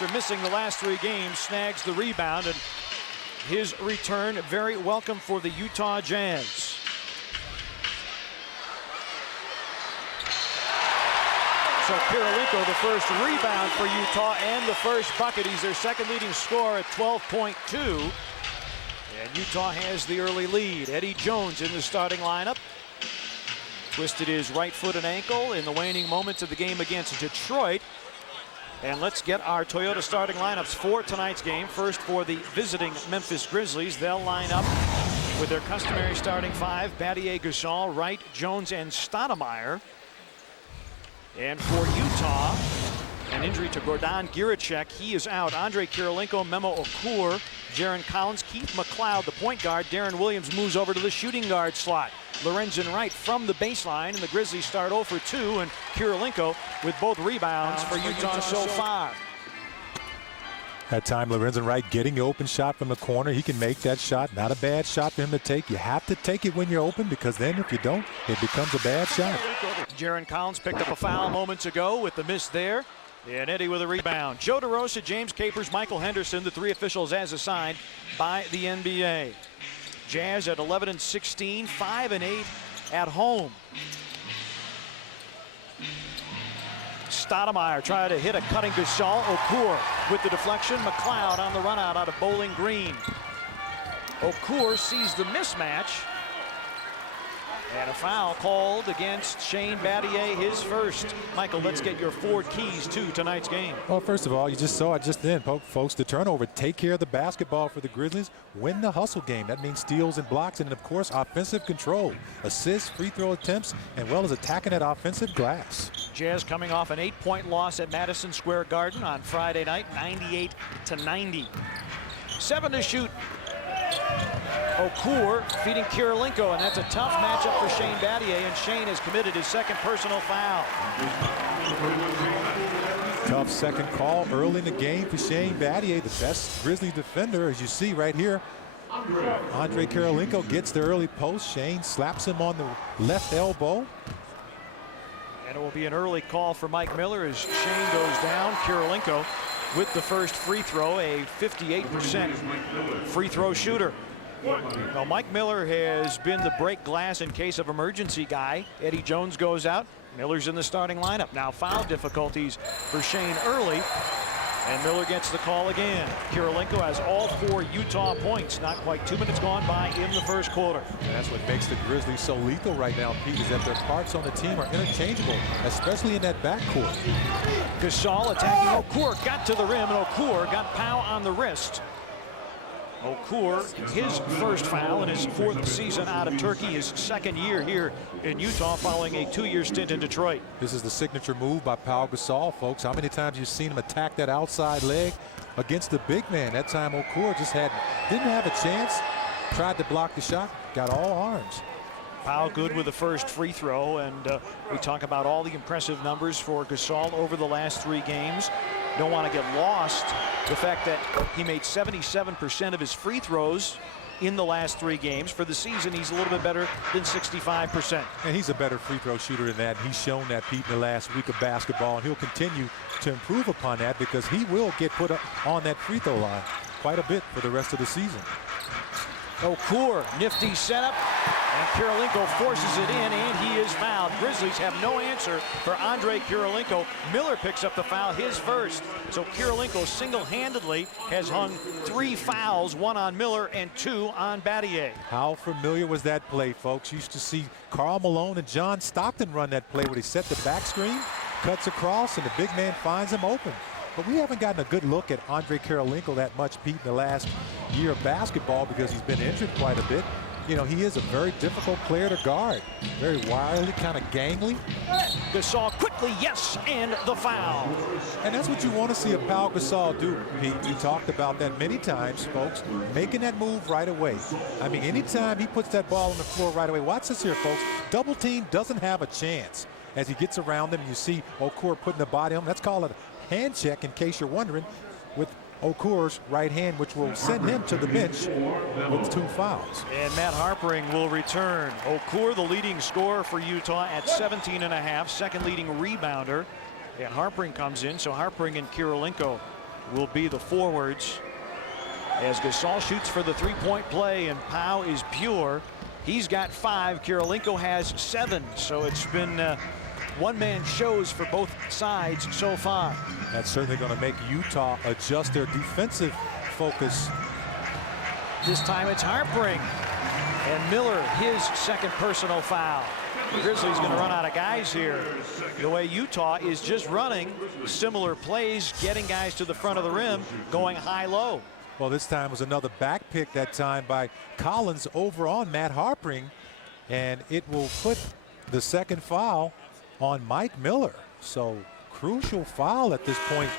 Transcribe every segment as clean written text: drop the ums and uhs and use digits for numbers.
after missing the last 3 games, snags the rebound, and his return very welcome for the Utah Jazz. So Kirilenko, the first rebound for Utah and the first bucket. He's their second leading scorer at 12.2. And Utah has the early lead. Eddie Jones in the starting lineup. Twisted his right foot and ankle in the waning moments of the game against Detroit. And let's get our Toyota starting lineups for tonight's game. First for the visiting Memphis Grizzlies. They'll line up with their customary starting 5. Battier, Gasol, Wright, Jones, and Stoudemire. And for Utah, an injury to Gordon Giricek. He is out. Andre Kirilenko, Memo Okur, Jaron Collins, Keith McLeod, the point guard. Darren Williams moves over to the shooting guard slot. Lorenzen Wright from the baseline, and the Grizzlies start 0 for 2, and Kirilenko with both rebounds for Utah so far. That time, Lorenzen Wright getting the open shot from the corner. He can make that shot. Not a bad shot for him to take. You have to take it when you're open, because then if you don't, it becomes a bad shot. Jaron Collins picked up a foul moments ago with the miss there. And Eddie with a rebound. Joe DeRosa, James Capers, Michael Henderson, the 3 officials as assigned by the NBA. Jazz at 11-16, 5-8 at home. Stoudemire trying to hit a cutting Gasol. Okur with the deflection. McLeod on the run out of Bowling Green. Okur sees the mismatch. And a foul called against Shane Battier, his first. Michael, let's get your 4 keys to tonight's game. Well, first of all, you just saw it just then, folks. The turnover, take care of the basketball for the Grizzlies, win the hustle game. That means steals and blocks, and of course, offensive control, assists, free throw attempts, and well as attacking that offensive glass. Jazz coming off an 8-point loss at Madison Square Garden on Friday night, 98-90. 7 to shoot. Okur feeding Kirilenko, and that's a tough matchup for Shane Battier, and Shane has committed his second personal foul. Tough second call early in the game for Shane Battier, the best Grizzly defender, as you see right here. Andre Kirilenko gets the early post. Shane slaps him on the left elbow. And it will be an early call for Mike Miller as Shane goes down. Kirilenko with the first free throw, a 58% free throw shooter. Well, Mike Miller has been the break glass in case of emergency guy. Eddie Jones goes out. Miller's in the starting lineup. Now foul difficulties for Shane early, and Miller gets the call again. Kirilenko has all 4 Utah points. Not quite 2 minutes gone by in the first quarter. And that's what makes the Grizzlies so lethal right now, Pete, is that their parts on the team are interchangeable, especially in that backcourt. Gasol attacking Okur, got to the rim, and Okur got Powell on the wrist. Okur, his first foul in his 4th season out of Turkey, his second year here in Utah following a 2-year stint in Detroit. This is the signature move by Pau Gasol, folks. How many times you've seen him attack that outside leg against the big man? That time Okur just didn't have a chance, tried to block the shot, got all arms. Powell good with the first free throw, and we talk about all the impressive numbers for Gasol over the last 3 games. Don't want to get lost the fact that he made 77% of his free throws in the last 3 games. For the season, he's a little bit better than 65%. And he's a better free throw shooter than that. He's shown that, Pete, in the last week of basketball, and he'll continue to improve upon that because he will get put up on that free throw line quite a bit for the rest of the season. Okur, nifty setup, and Kirilenko forces it in, and he is fouled. Grizzlies have no answer for Andre Kirilenko. Miller picks up the foul, his first. So Kirilenko single-handedly has hung 3 fouls, 1 on Miller and 2 on Battier. How familiar was that play, folks? Used to see Karl Malone and John Stockton run that play where they set the back screen, cuts across, and the big man finds him open. But we haven't gotten a good look at Andre Kirilenko that much, Pete, in the last year of basketball because he's been injured quite a bit. You know, he is a very difficult player to guard. Very wily, kind of gangly. Gasol quickly, yes, and the foul. And that's what you want to see a Pau Gasol do, Pete. We talked about that many times, folks. Making that move right away. I mean, anytime he puts that ball on the floor right away. Watch this here, folks. Double team doesn't have a chance. As he gets around them, you see Okur putting the body on him. Let's call it a hand check, in case you're wondering, with Okur's right hand, which will send him to the bench with 2 fouls. And Matt Harpring will return. Okur, the leading scorer for Utah at 17.5, second leading rebounder. And Harpring comes in, so Harpring and Kirilenko will be the forwards as Gasol shoots for the three-point play, and Pau is pure. He's got 5. Kirilenko has 7. So it's been one-man shows for both sides so far. That's certainly going to make Utah adjust their defensive focus. This time it's Harpring. And Miller, his second personal foul. The Grizzlies going to run out of guys here. The way Utah is just running similar plays, getting guys to the front of the rim, going high-low. Well, this time was another back pick that time by Collins over on Matt Harpring. And it will put the second foul on Mike Miller. So crucial foul at this point.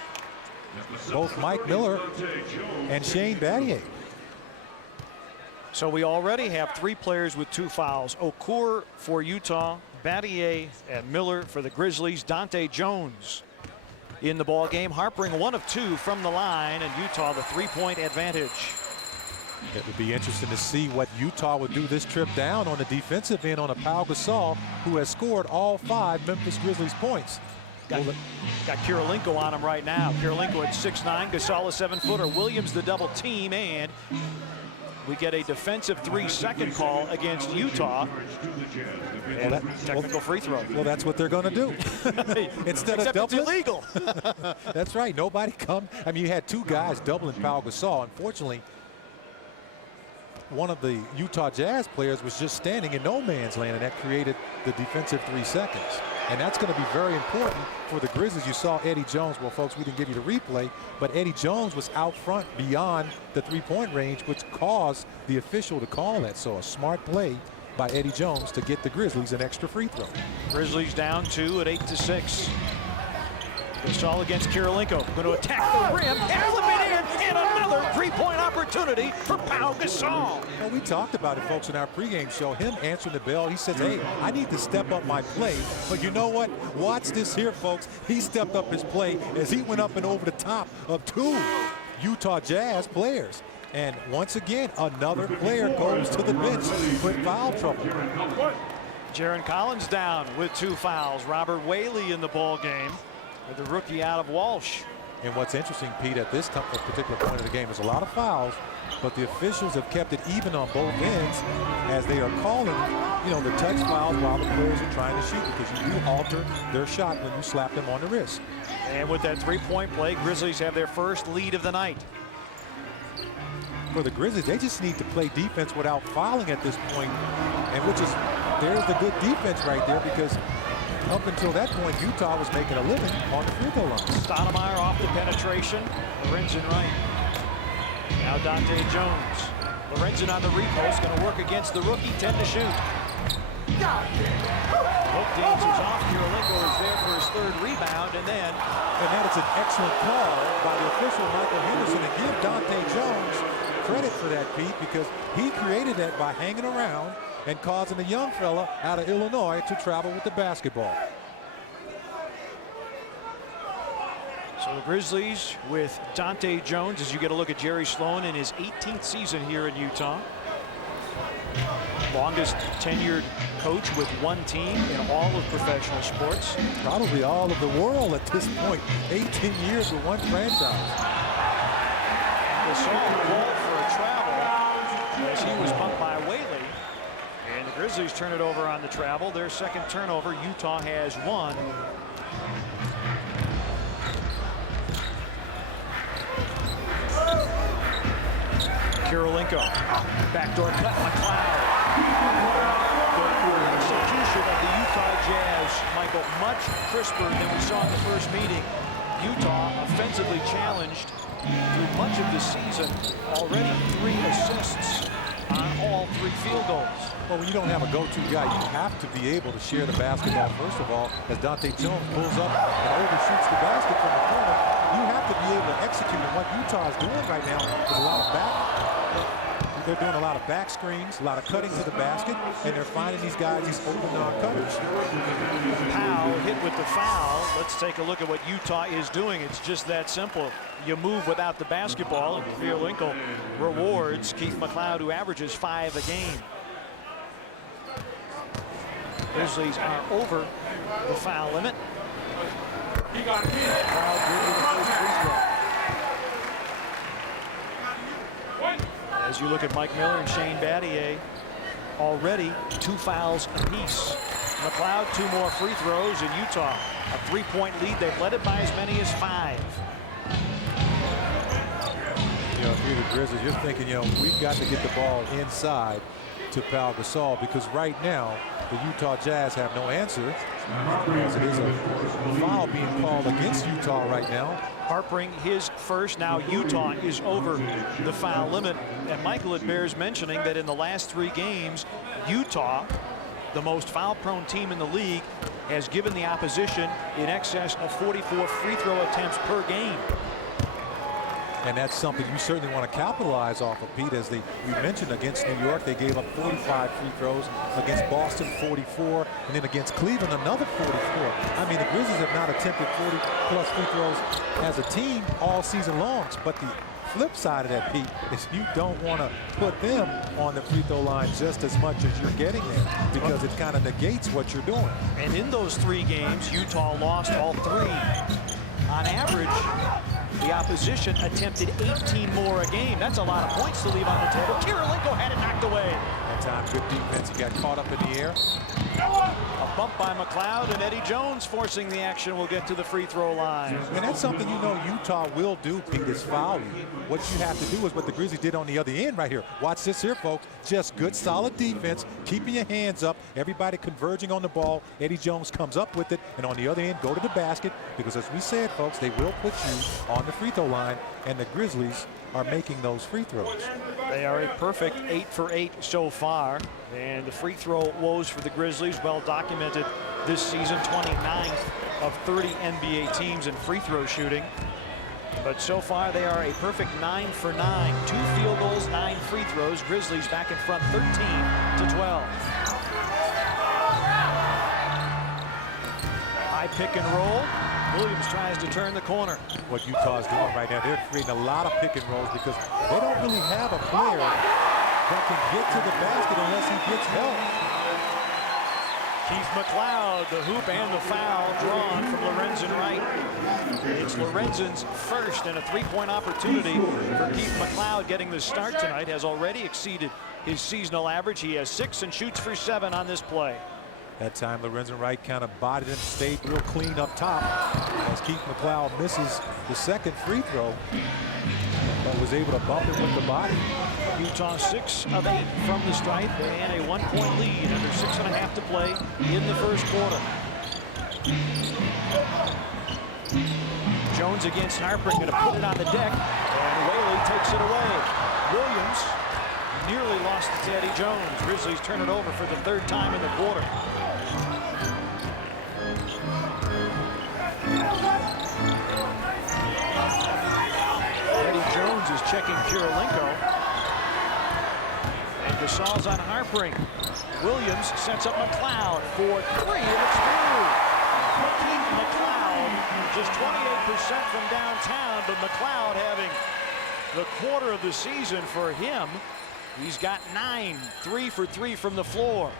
Both Mike Miller and Shane Battier. So we already have 3 players with 2 fouls. Okur for Utah, Battier and Miller for the Grizzlies. Dante Jones in the ball game. Harpring 1 of 2 from the line, and Utah the 3-point advantage. It would be interesting to see what Utah would do this trip down on the defensive end on a P.Gasol, who has scored all 5 Memphis Grizzlies points. Got Kirilenko on him right now. Kirilenko at 6'9", Gasol a 7-footer. Williams the double team, and we get a defensive 3-second call against Utah. And technical free throw. Well, that's what they're going to do. Instead of doubling. It's illegal. That's right. Nobody come. I mean, you had 2 guys doubling P.Gasol. Unfortunately, one of the Utah Jazz players was just standing in no man's land, and that created the defensive 3 seconds. And that's going to be very important for the Grizzlies. You saw Eddie Jones. Well, folks, we didn't give you the replay, but Eddie Jones was out front beyond the 3-point range, which caused the official to call that. So a smart play by Eddie Jones to get the Grizzlies an extra free throw. Grizzlies down 2 at 8-6. Gasol against Kirilenko. Going to attack the rim. Slip it in, and another 3-point opportunity for P.Gasol. Well, we talked about it, folks, in our pregame show. Him answering the bell. He says, hey, I need to step up my play. But you know what? Watch this here, folks. He stepped up his play as he went up and over the top of 2 Utah Jazz players. And once again, another player goes to the bench with foul trouble. Jaron Collins down with 2 fouls. Robert Whaley in the ball game with the rookie out of Walsh. And what's interesting, Pete, at this particular point of the game, is a lot of fouls, but the officials have kept it even on both ends as they are calling, you know, the touch fouls while the players are trying to shoot, because you do alter their shot when you slap them on the wrist. And with that 3-point play, Grizzlies have their first lead of the night. For the Grizzlies, they just need to play defense without fouling at this point, and there's the good defense right there, because up until that point, Utah was making a living on the free throw line. Stoudemire off the penetration. Lorenzen right. Now Dante Jones. Lorenzen on the repost, going to work against the rookie. 10 to shoot. Hook dances off. Kirilenko is there for his 3rd rebound, and that is an excellent call by the official, Michael Henderson, to give Dante Jones credit for that, Pete, because he created that by hanging around and causing a young fella out of Illinois to travel with the basketball. So the Grizzlies with Dante Jones, as you get a look at Jerry Sloan in his 18th season here in Utah. Longest tenured coach with 1 team in all of professional sports. Probably all of the world at this point. 18 years with 1 franchise. Gasol called for a travel as he was bumped by Whaley. And the Grizzlies turn it over on the travel. Their 2nd turnover. Utah has 1. Kirilenko. Backdoor cut. McLeod. The execution of the Utah Jazz, Michael, much crisper than we saw in the first meeting. Utah offensively challenged through much of the season. Already 3 assists on all 3 field goals. Well, when you don't have a go-to guy, you have to be able to share the basketball, first of all, as Dante Jones pulls up and overshoots the basket from the corner. You have to be able to execute, and what Utah is doing right now is a lot of they're doing a lot of back screens, a lot of cutting to the basket, and they're finding these guys, these open cutters. Powell hit with the foul. Let's take a look at what Utah is doing. It's just that simple. You move without the basketball, and Kirilenko rewards Keith McLeod, who averages 5 a game. Grizzlies are over the foul limit. He got hit. As you look at Mike Miller and Shane Battier, already 2 fouls apiece. McLeod 2 more free throws, and Utah a 3-point lead. They've led it by as many as 5. You know, if you're the Grizzlies, you're thinking, you know, we've got to get the ball inside to P.Gasol, because right now the Utah Jazz have no answer. As it is a foul being called against Utah right now. Harpring his first. Now Utah is over the foul limit. And Michael, it bears mentioning that in the last 3 games, Utah, the most foul-prone team in the league, has given the opposition in excess of 44 free throw attempts per game. And that's something you certainly want to capitalize off of, Pete. As we mentioned, against New York, they gave up 45 free throws. Against Boston, 44. And then against Cleveland, another 44. I mean, the Grizzlies have not attempted 40-plus free throws as a team all season long. But the flip side of that, Pete, is you don't want to put them on the free throw line just as much as you're getting them, because it kind of negates what you're doing. And in those 3 games, Utah lost all 3. On average, the opposition attempted 18 more a game. That's a lot of points to leave on the table. Kirilenko had it knocked away. That time, good defense. He got caught up in the air. A bump by McLeod, and Eddie Jones forcing the action will get to the free throw line. And that's something you know Utah will do, Pete, is foul you. What you have to do is what the Grizzlies did on the other end right here. Watch this here, folks. Just good, solid defense, keeping your hands up, everybody converging on the ball. Eddie Jones comes up with it, and on the other end, go to the basket, because as we said, folks, they will put you on the free throw line, and the Grizzlies are making those free throws. They are a perfect 8 for 8 so far, and the free throw woes for the Grizzlies well documented this season. 29th of 30 NBA teams in free throw shooting, but so far they are a perfect 9 for 9. 2 field goals, 9 free throws. Grizzlies back in front 13-12. High pick and roll. Williams tries to turn the corner. What Utah's doing right now, they're creating a lot of pick and rolls, because they don't really have a player that can get to the basket unless he gets help. Keith McLeod, the hoop and the foul drawn from Lorenzen Wright. It's Lorenzen's first, and a 3-point opportunity for Keith McLeod. Getting the start tonight, has already exceeded his seasonal average. He has 6 and shoots for 7 on this play. That time, Lorenzen Wright kind of bodied him, stayed real clean up top, as Keith McLeod misses the second free throw, but was able to bump him with the body. Utah 6 of 8 from the stripe, and a 1-point lead under 6.5 to play in the first quarter. Jones against Harpring, going to put it on the deck, and Whaley takes it away. Williams nearly lost it to Eddie Jones. Grizzlies turn it over for the 3rd time in the quarter. Eddie Jones is checking Kirilenko. And Gasol's on Harpring. Williams sets up McLeod for 3, and it's through. Keith McLeod, just 28% from downtown, but McLeod having the quarter of the season for him. He's got 9, 3 for 3 from the floor.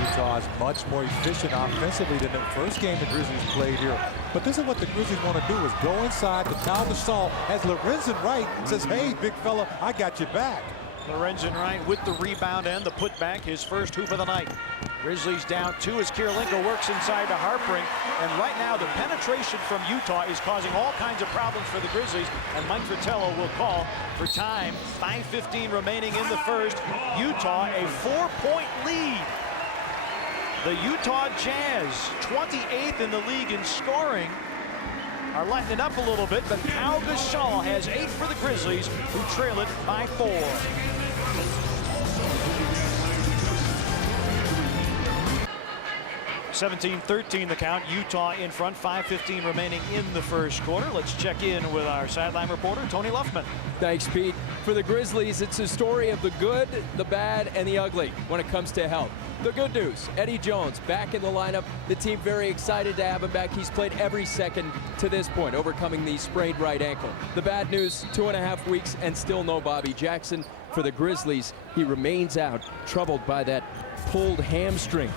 Utah is much more efficient offensively than the first game the Grizzlies played here. But this is what the Grizzlies want to do, is go inside to P.Gasol as Lorenzen Wright says, hey, big fella, I got your back. Lorenzen Wright with the rebound and the putback, his first hoop of the night. Grizzlies down 2 as Kirilenko works inside to Harpring. And right now, the penetration from Utah is causing all kinds of problems for the Grizzlies. And Mike Fratello will call for time. 5:15 remaining in the first. Utah a 4-point lead. The Utah Jazz, 28th in the league in scoring, are lighting it up a little bit, but P.Gasol has 8 for the Grizzlies, who trail it by 4. 17-13 the count. Utah in front. 5:15 remaining in the first quarter. Let's check in with our sideline reporter, Tony Luffman. Thanks, Pete. For the Grizzlies, it's a story of the good, the bad, and the ugly when it comes to health. The good news, Eddie Jones back in the lineup. The team very excited to have him back. He's played every second to this point, overcoming the sprained right ankle. The bad news, 2.5 weeks and still no Bobby Jackson. For the Grizzlies, he remains out, troubled by that pulled hamstring.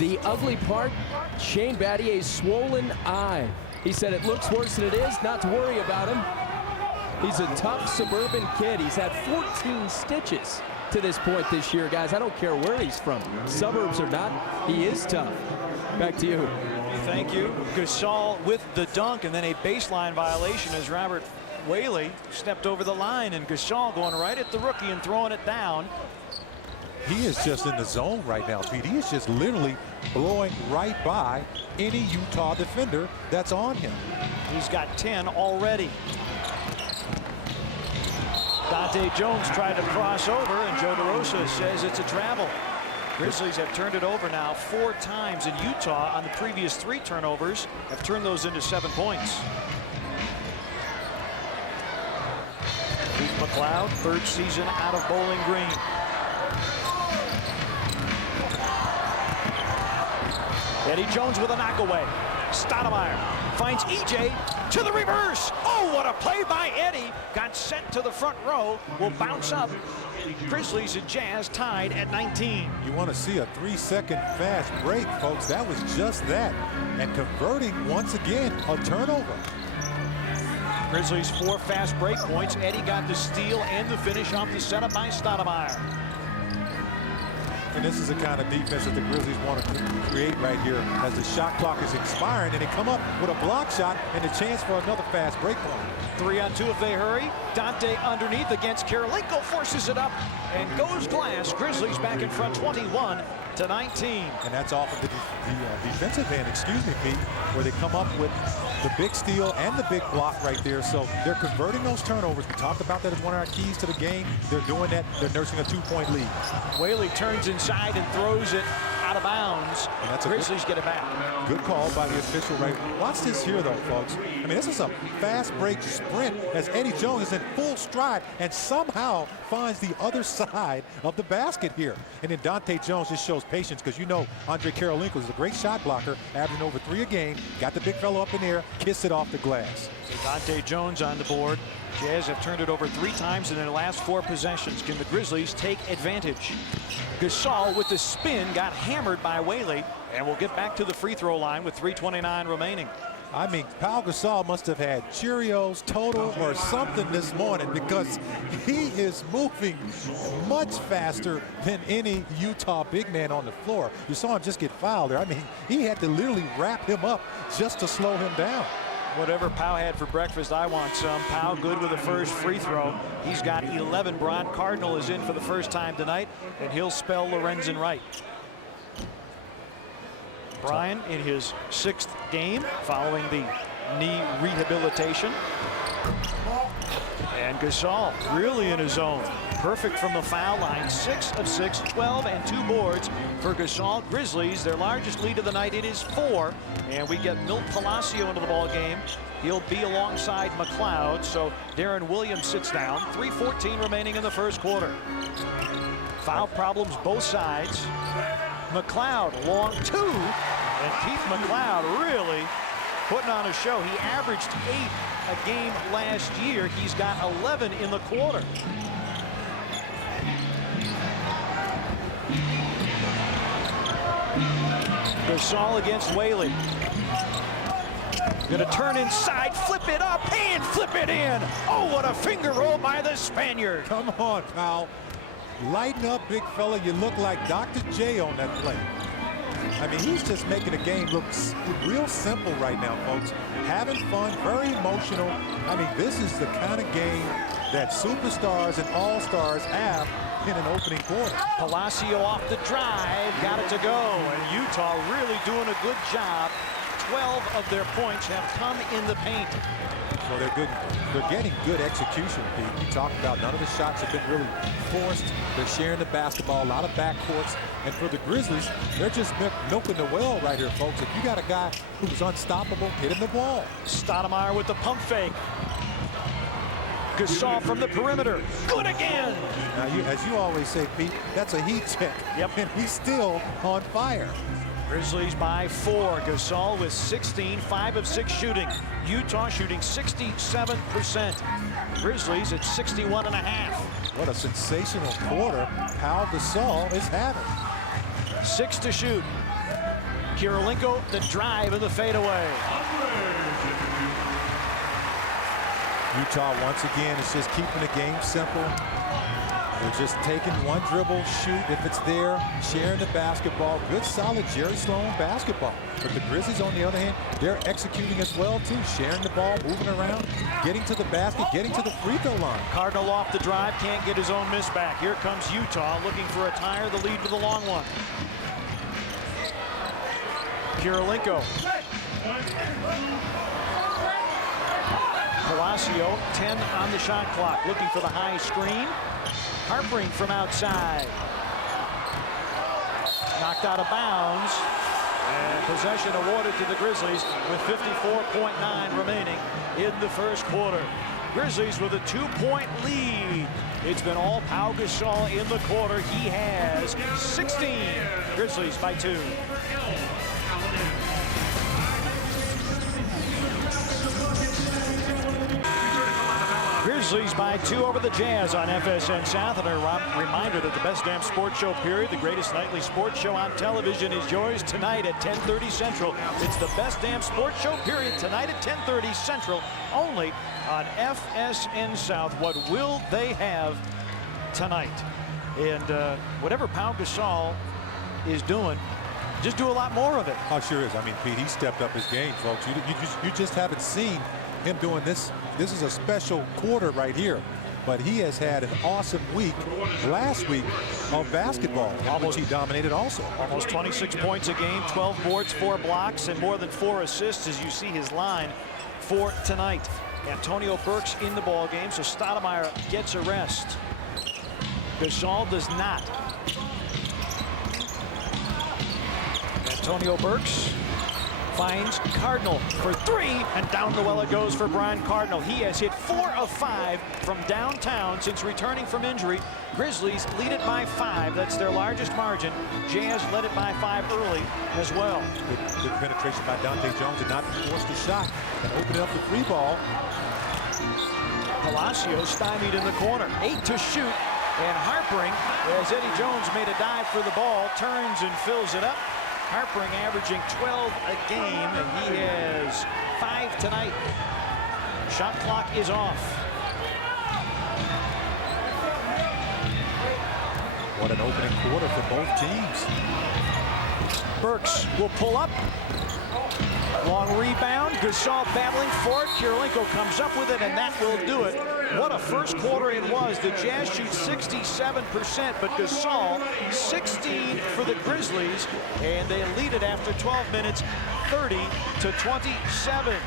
The ugly part, Shane Battier's swollen eye. He said it looks worse than it is, not to worry about him. He's a tough suburban kid. He's had 14 stitches to this point this year, guys. I don't care where he's from, suburbs or not, he is tough. Back to you. Thank you. Gasol with the dunk, and then a baseline violation as Robert Whaley stepped over the line, and Gasol going right at the rookie and throwing it down. He is just in the zone right now, Pete. He is just literally blowing right by any Utah defender that's on him. He's got 10 already. Dante Jones tried to cross over, and Joe DeRosa says it's a travel. Grizzlies have turned it over now 4 times, and Utah, on the previous 3 turnovers, have turned those into 7 points. Keith McLeod, 3rd season out of Bowling Green. Eddie Jones with a knockaway. Stoudemire finds EJ to the reverse. Oh, what a play by Eddie. Got sent to the front row. Will bounce up. Grizzlies and Jazz tied at 19. You want to see a 3-second fast break, folks. That was just that. And converting once again a turnover. Grizzlies 4 fast break points. Eddie got the steal and the finish off the setup by Stoudemire. And this is the kind of defense that the Grizzlies want to create right here as the shot clock is expiring, and they come up with a block shot and a chance for another fast break point. 3-on-2 if they hurry. Dante underneath against Kirilenko, forces it up and goes glass. Grizzlies back in front 21-19. And that's off of the defensive end, excuse me, Pete, where they come up with the big steal and the big block right there. So they're converting those turnovers. We talked about that as one of our keys to the game. They're doing that. They're nursing a 2-point lead. Whaley turns inside and throws it out of bounds. And that's Grizzlies get it back. Good call by the official, right? Watch this here, though, folks. I mean, this is a fast break sprint as Eddie Jones is in full stride and somehow finds the other side of the basket here. And then Dante Jones just shows patience because, you know, Andre Kirilenko is a great shot blocker, averaging over 3 a game. Got the big fellow up in the air, kissed it off the glass. Dante Jones on the board. Jazz have turned it over 3 times in their last 4 possessions. Can the Grizzlies take advantage? Gasol with the spin got hammered by Whaley, and we'll get back to the free throw line with 3:29 remaining. I mean, P.Gasol must have had Cheerios, Total, or something this morning because he is moving much faster than any Utah big man on the floor. You saw him just get fouled there. I mean, he had to literally wrap him up just to slow him down. Whatever Pau had for breakfast, I want some. Pau good with the first free throw. He's got 11. Bron Cardinal is in for the first time tonight, and he'll spell Lorenzen right. Brian in his 6th game following the knee rehabilitation. And Gasol really in his zone. Perfect from the foul line. 6 of 6, 12 and 2 boards for Gasol. Grizzlies, their largest lead of the night, it is 4. And we get Milt Palacio into the ball game. He'll be alongside McLeod. So Darren Williams sits down. 3:14 remaining in the first quarter. Foul problems both sides. McLeod long 2. And Keith McLeod really putting on a show. He averaged 8 a game last year. He's got 11 in the quarter. Gasol against Whaley. Gonna turn inside, flip it up, and flip it in. Oh, what a finger roll by the Spaniard. Come on, pal. Lighten up, big fella. You look like Dr. J on that play. I mean, he's just making the game look real simple right now, folks. Having fun, very emotional. I mean, this is the kind of game that superstars and all-stars have in an opening quarter. Palacio off the drive, got it to go. And Utah really doing a good job. 12 of their points have come in the paint. So they're good. They're getting good execution, Pete. You talked about none of the shots have been really forced. They're sharing the basketball, a lot of backcourts. And for the Grizzlies, they're just milking the well right here, folks. If you got a guy who's unstoppable, hit him the ball. Stoudemire with the pump fake. Gasol from the perimeter. Good again. Now, as you always say, Pete, that's a heat check. Yep. And he's still on fire. Grizzlies by 4. Gasol with 16, 5 of 6 shooting. Utah shooting 67%. Grizzlies at 61.5. What a sensational quarter P.Gasol is having. 6 to shoot. Kirilenko, the drive and the fadeaway. Utah, once again, is just keeping the game simple. They're just taking one dribble, shoot if it's there, sharing the basketball. Good, solid Jerry Sloan basketball. But the Grizzlies, on the other hand, they're executing as well, too. Sharing the ball, moving around, getting to the basket, getting to the free throw line. Cardinal off the drive, can't get his own miss back. Here comes Utah looking for a tie or the lead with a long one. Kirilenko. Palacio, 10 on the shot clock, looking for the high screen. Harpring from outside. Knocked out of bounds. And possession awarded to the Grizzlies with 54.9 remaining in the first quarter. Grizzlies with a 2-point lead. It's been all P.Gasol in the quarter. He has 16. Grizzlies by 2. Grizzlies by 2 over the Jazz on FSN South. And a reminder that the Best Damn Sports Show period, the greatest nightly sports show on television, is yours tonight at 10:30 Central. It's the Best Damn Sports Show period tonight at 10:30 Central, only on FSN South. What will they have tonight? And whatever P.Gasol is doing, just do a lot more of it. Oh, sure is. I mean, Pete, he stepped up his game, folks. You just haven't seen him doing this. This is a special quarter right here, but he has had an awesome week last week of basketball, which he dominated also. Almost 26 points a game, 12 boards, 4 blocks, and more than 4 assists, as you see his line for tonight. Antonio Burks in the ball game, so Stoudemire gets a rest. Gasol does not. Antonio Burks finds Cardinal for 3, and down the well it goes for Brian Cardinal. He has hit 4 of 5 from downtown since returning from injury. Grizzlies lead it by 5. That's their largest margin. Jazz led it by 5 early as well. Good penetration by Dante Jones and not forced a shot and open up the free ball. Palacio stymied in the corner. 8 to shoot, and Harpring, as Eddie Jones made a dive for the ball, turns and fills it up. Harpring averaging 12 a game, and he has 5 tonight. Shot clock is off. What an opening quarter for both teams. Burks will pull up. Long rebound. Gasol battling for it. Kirilenko comes up with it, and that will do it. What a first quarter it was. The Jazz shoot 67%, but Gasol 16 for the Grizzlies, and they lead it after 12 minutes, 30-27.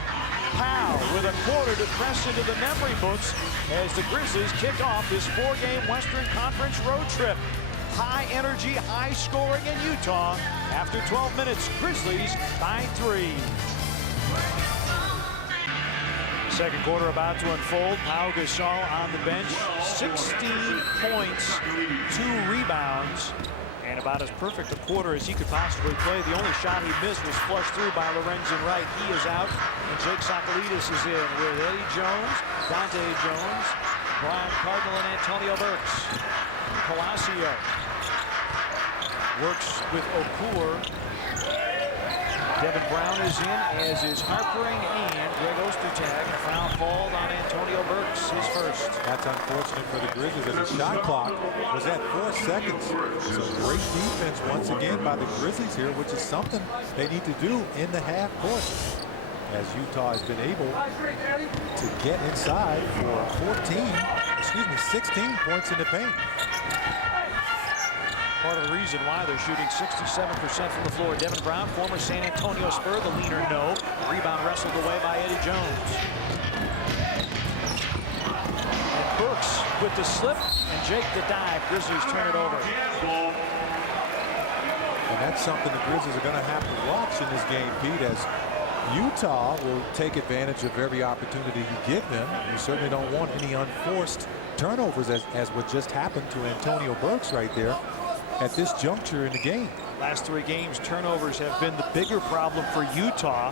Powell with a quarter to press into the memory books as the Grizzlies kick off this 4-game Western Conference road trip. High energy, high scoring in Utah. After 12 minutes, Grizzlies by 3. Second quarter about to unfold. P.Gasol on the bench, 16 points, 2 rebounds, and about as perfect a quarter as he could possibly play. The only shot he missed was flushed through by Lorenzen Wright. He is out, and Jake Sokolidis is in with Eddie Jones, Dante Jones, Brian Cardinal, and Antonio Burks. Palacio works with Okur. Devin Brown is in, as is Harpring and Greg Ostertag. A foul called on Antonio Burks, his first. That's unfortunate for the Grizzlies, as the shot clock was at 4 seconds. So great defense once again by the Grizzlies here, which is something they need to do in the half court, as Utah has been able to get inside for 16 points in the paint. Part of the reason why they're shooting 67% from the floor. Devin Brown, former San Antonio Spur, the leaner no. Rebound wrestled away by Eddie Jones. And Burks with the slip, and Jake the dive. Grizzlies turn it over. And that's something the Grizzlies are going to have to watch in this game, Pete, as Utah will take advantage of every opportunity you give them. You certainly don't want any unforced turnovers, as what just happened to Antonio Burks right there at this juncture in the game. Last 3 games, turnovers have been the bigger problem for Utah.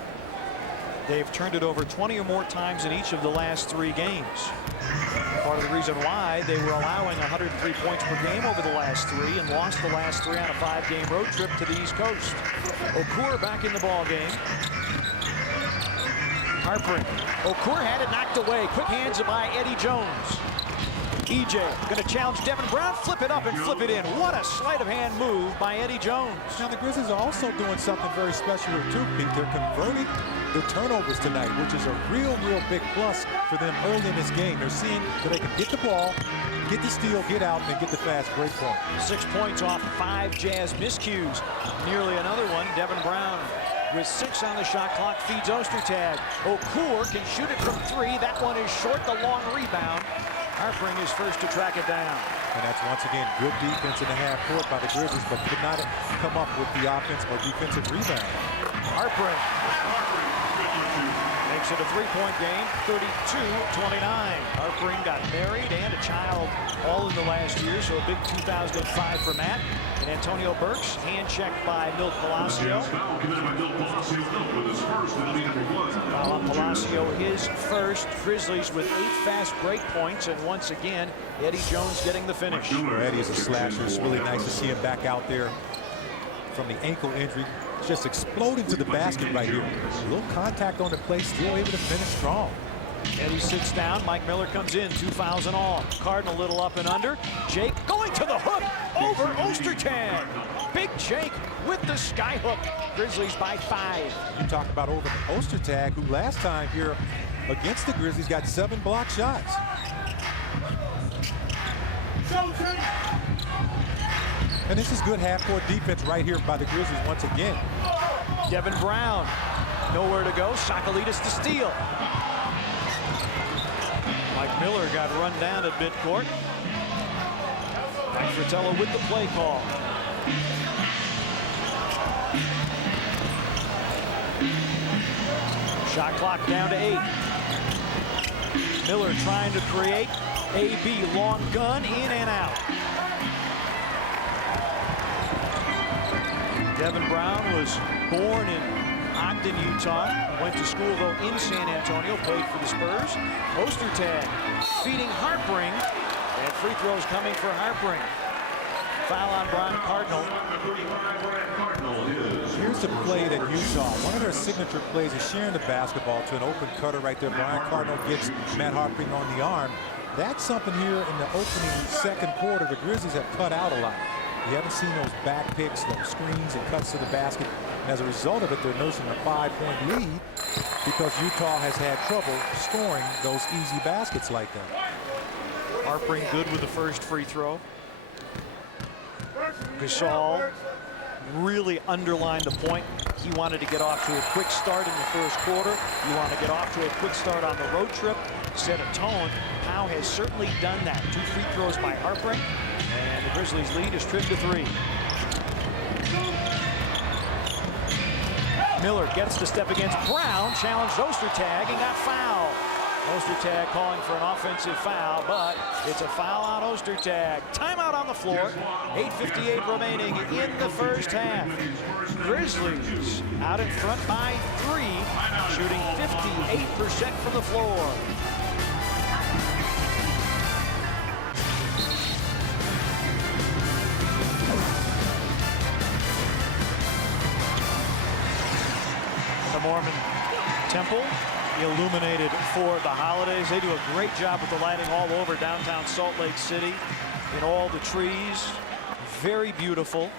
They've turned it over 20 or more times in each of the last 3 games. Part of the reason why they were allowing 103 points per game over the last 3 and lost the last 3 on a 5-game road trip to the East Coast. Okur back in the ball game. Harpring. Okur had it knocked away. Quick hands by Eddie Jones. EJ going to challenge Devin Brown, flip it up and flip it in. What a sleight of hand move by Eddie Jones. Now the Grizzlies are also doing something very special here too, Pete. They're converting the turnovers tonight, which is a real big plus for them early in this game. They're seeing that they can get the ball, get the steal, get out, and get the fast break point. 6 points off 5 Jazz miscues. Nearly another one. Devin Brown with 6 on the shot clock feeds Ostertag. Okur can shoot it from 3. That one is short. The long rebound. Harpring is first to track it down. And that's once again good defense in the half court by the Grizzlies, but could not come up with the offense or defensive rebound. Harpring makes it a 3-point game, 32-29. Harpring got married and a child all in the last year, so a big 2005 for Matt. And Antonio Burks, hand checked by Milt Palacio. Palacio, his first. Grizzlies with 8 fast break points, and once again, Eddie Jones getting the finish. Eddie is a slasher. It's really nice to see him back out there from the ankle injury. Just exploding to the basket right here. A little contact on the play, still able to finish strong. Eddie sits down. Mike Miller comes in. 2 fouls and all. Cardinal little up and under. Jake going to the hook over Ostertag. Big Jake with the sky hook. Grizzlies by 5. You talk about over Ostertag, who last time here against the Grizzlies got 7 block shots. And this is good half-court defense right here by the Grizzlies once again. Devin Brown, nowhere to go. Sakalitis to steal. Mike Miller got run down at midcourt. Mike Fratello with the play call. Shot clock down to 8. Miller trying to create. AB long gun, in and out. Devin Brown was born in Ogden, Utah. Went to school, though, in San Antonio. Played for the Spurs. Ostertag feeding Harpring. And free throws coming for Harpring. Foul on Brian Cardinal. Here's the play that Utah, one of their signature plays is sharing the basketball to an open cutter right there. Brian Cardinal gets Matt Harpring on the arm. That's something here in the opening second quarter the Grizzlies have cut out a lot. You haven't seen those back picks, those screens and cuts to the basket. And as a result of it, they're nursing a 5-point lead because Utah has had trouble scoring those easy baskets like that. Harpring good with the first free throw. Gasol really underlined the point. He wanted to get off to a quick start in the first quarter. You want to get off to a quick start on the road trip, set a tone. Powell has certainly done that. 2 free throws by Harpring, and the Grizzlies lead is trimmed to 3. Miller gets to step against Brown, challenged Ostertag and got fouled. Ostertag calling for an offensive foul, but it's a foul on Ostertag. Timeout on the floor. 8:58 remaining in the first half. Grizzlies out in front by 3, shooting 58% from the floor. The Mormon Temple illuminated for the holidays. They do a great job with the lighting all over downtown Salt Lake City in all the trees. Very beautiful.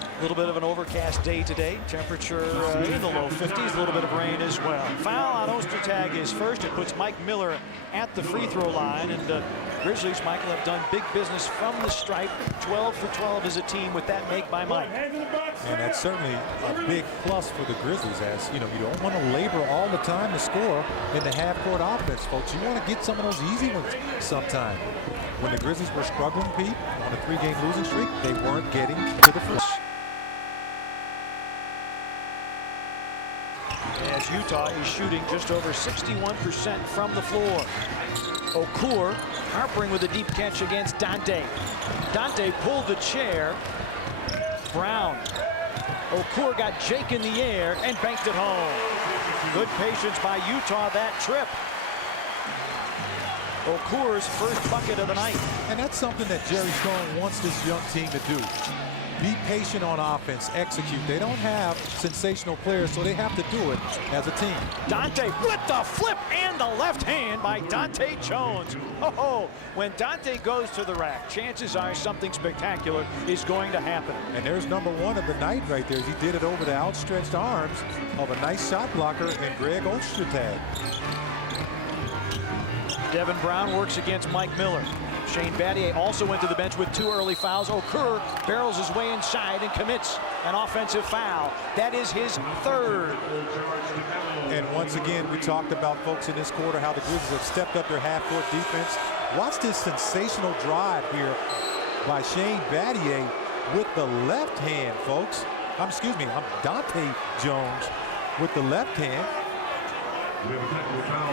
A little bit of an overcast day today. Temperature in the low 50s. A little bit of rain as well. Foul on Ostertag is first. It puts Mike Miller at the free throw line. And Grizzlies, Michael, have done big business from the stripe. 12 for 12 as a team with that make by Mike. And that's certainly a big plus for the Grizzlies, as you know, you don't want to labor all the time to score in the half-court offense, folks. You want to get some of those easy ones sometime. When the Grizzlies were struggling, Pete, on a 3-game losing streak, they weren't getting to the first. As Utah is shooting just over 61% from the floor. Okur, Harpring with a deep catch against Dante. Dante pulled the chair. Brown. Okur got Jake in the air and banked it home. Good patience by Utah that trip. Okur's first bucket of the night. And that's something that Jerry Stone wants this young team to do. be patient on offense, execute. They don't have sensational players, so they have to do it as a team. Dante with the flip and the left hand by Dante Jones. Oh, when Dante goes to the rack, chances are something spectacular is going to happen. And there's number one of the night right there. He did it over the outstretched arms of a nice shot blocker and Greg Ostertag. Devin Brown works against Mike Miller. Shane Battier also went to the bench with 2 early fouls. Okur barrels his way inside and commits an offensive foul. That is his 3rd. And once again, we talked about, folks, in this quarter how the Grizzlies have stepped up their half-court defense. Watch this sensational drive here by Shane Battier with the left hand, folks. I'm Dante Jones with the left hand.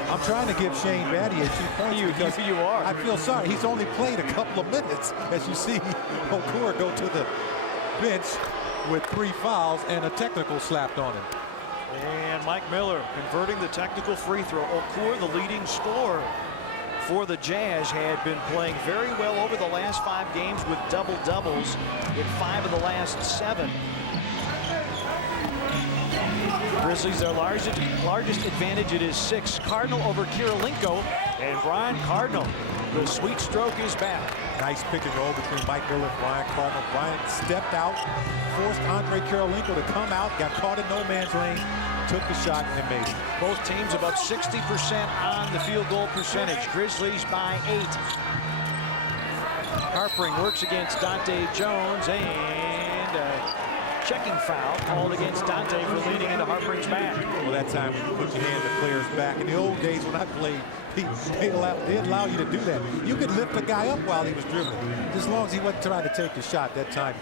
I'm trying to give Shane Battier 2 points because you are. I feel sorry. He's only played a couple of minutes, as you see Okur go to the bench with 3 fouls and a technical slapped on him. And Mike Miller converting the technical free throw. Okur, the leading scorer for the Jazz, had been playing very well over the last 5 games with double-doubles in 5 of the last 7. Grizzlies, their largest advantage, it is 6. Cardinal over Kirilenko, and Brian Cardinal. The sweet stroke is back. Nice pick and roll between Mike Miller and Brian Cardinal. Brian stepped out, forced Andre Kirilenko to come out, got caught in no man's lane, took the shot and made it. Both teams about 60% on the field goal percentage. Grizzlies by 8. Harpring works against Dante Jones, and checking foul called against Dante for leading into Harpring's back. Well, that time when you put your hand in the player's back. In the old days when I played, they allow you to do that. You could lift a guy up while he was dribbling, as long as he wasn't trying to take the shot. That time,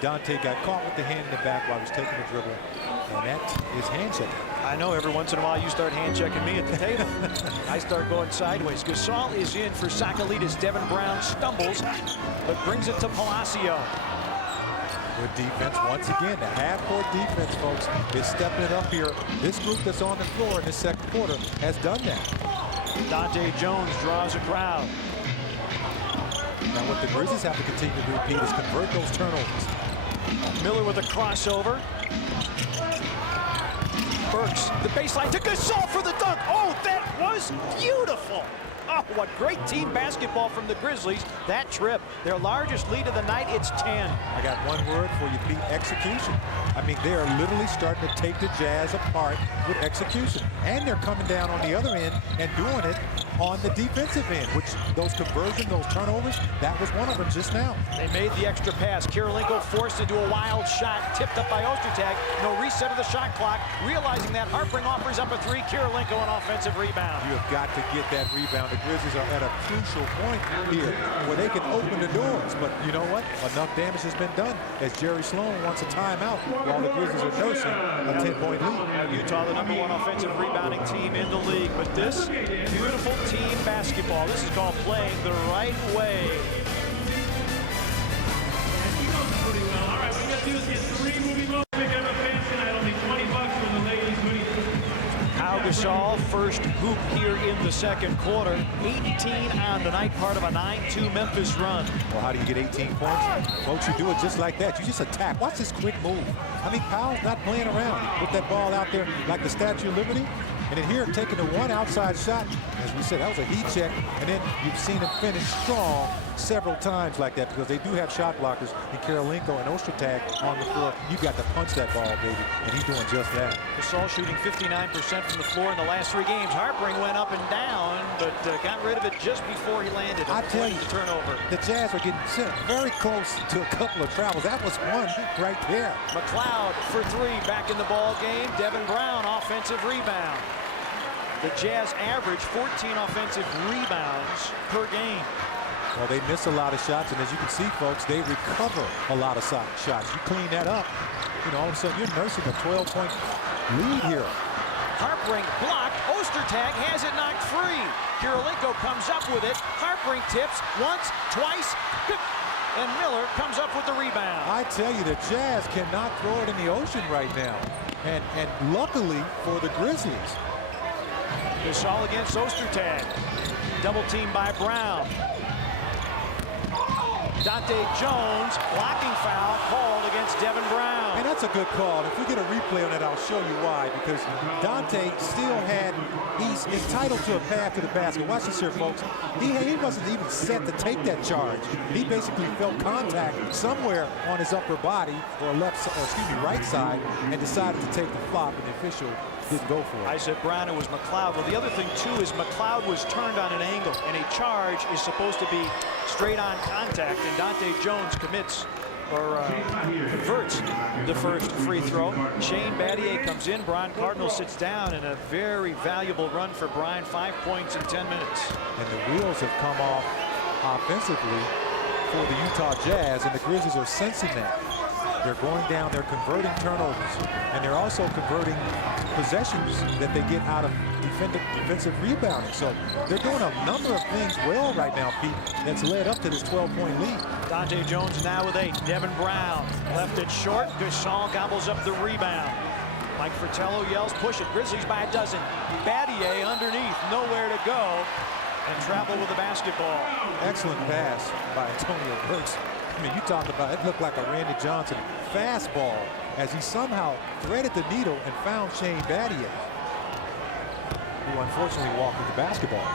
Dante got caught with the hand in the back while he was taking the dribble, and that is hand checking. I know every once in a while you start hand checking me at the table. I start going sideways. Gasol is in for Sakalidis. Devin Brown stumbles, but brings it to Palacio. Good defense once again. The half-court defense, folks, is stepping it up here. This group that's on the floor in the second quarter has done that. Dante Jones draws a crowd. Now what the Grizzlies have to continue to do, Pete, is convert those turnovers. Miller with a crossover. Burks, the baseline to Gasol for the dunk. Oh, that was beautiful. Oh, what great team basketball from the Grizzlies. That trip, their largest lead of the night, it's 10. I got one word for you, Pete: execution. I mean, they are literally starting to take the Jazz apart with execution. And they're coming down on the other end and doing it on the defensive end, which those conversions, those turnovers, that was one of them just now. They made the extra pass. Kirilenko forced into a wild shot, tipped up by Ostertag. No reset of the shot clock. Realizing that, Harpring offers up a 3. Kirilenko an offensive rebound. You have got to get that rebound. The Grizzlies are at a crucial point here where they can open the doors. But you know what? Enough damage has been done as Jerry Sloan wants a timeout while the Grizzlies are nursing a 10-point lead. Utah, the #1 offensive rebounding team in the league. But this beautiful team basketball, this is called playing the right way. All right, we got to do is get 3 movie moments. Pick up a fence tonight, only $20 for the ladies' hoodie. Pau Gasol, first hoop here in the second quarter. 18 on the night, part of a 9-2 Memphis run. Well, how do you get 18 points? Folks, you do it just like that. You just attack. Watch this quick move. I mean, Powell's not playing around. He put that ball out there like the Statue of Liberty. And then here, taking the one outside shot, as we said, that was a heat check. And then you've seen him finish strong several times like that, because they do have shot blockers in Kirilenko and Ostertag on the floor. You got to punch that ball, baby, and he's doing just that. Gasol shooting 59% from the floor in the last 3 games. Harpring went up and down, but got rid of it just before he landed. I tell you, the turnover. The Jazz are getting very close to a couple of travels. That was one right there. McLeod for 3 back in the ball game. Devin Brown offensive rebound. The Jazz average 14 offensive rebounds per game. Well, they miss a lot of shots, and as you can see, folks, they recover a lot of shots. You clean that up, you know, all of a sudden you're nursing a 12-point lead here. Harpring blocked. Ostertag has it knocked free. Kirilenko comes up with it. Harpring tips once, twice, and Miller comes up with the rebound. I tell you, the Jazz cannot throw it in the ocean right now, and luckily for the Grizzlies. Gasol against Ostertag. Double team by Brown. Dante Jones, blocking foul called against Devin Brown. And that's a good call. If we get a replay on that, I'll show you why. Because Dante still he's entitled to a path to the basket. Watch this here, folks. He wasn't even set to take that charge. He basically felt contact somewhere on his upper body or right side, and decided to take the flop, and the official didn't go for it. I said Brown, it was McLeod. Well, the other thing, too, is McLeod was turned on an angle, and a charge is supposed to be straight on contact, and Dante Jones commits or converts the first free throw. Shane Battier comes in. Brian Cardinal sits down, and a very valuable run for Brian. 5 points in 10 minutes. And the wheels have come off offensively for the Utah Jazz, and the Grizzlies are sensing that. They're going down, they're converting turnovers, and they're also converting possessions that they get out of defensive rebounding. So they're doing a number of things well right now, Pete, that's led up to this 12-point lead. Dante Jones now with 8. Devin Brown left it short. Gasol gobbles up the rebound. Mike Fratello yells, push it. Grizzlies by a dozen. Battier underneath, nowhere to go, and travel with the basketball. Excellent pass by Antonio Burks. I mean, you talked about it, looked like a Randy Johnson fastball as he somehow threaded the needle and found Shane Battier, who unfortunately walked with the basketball.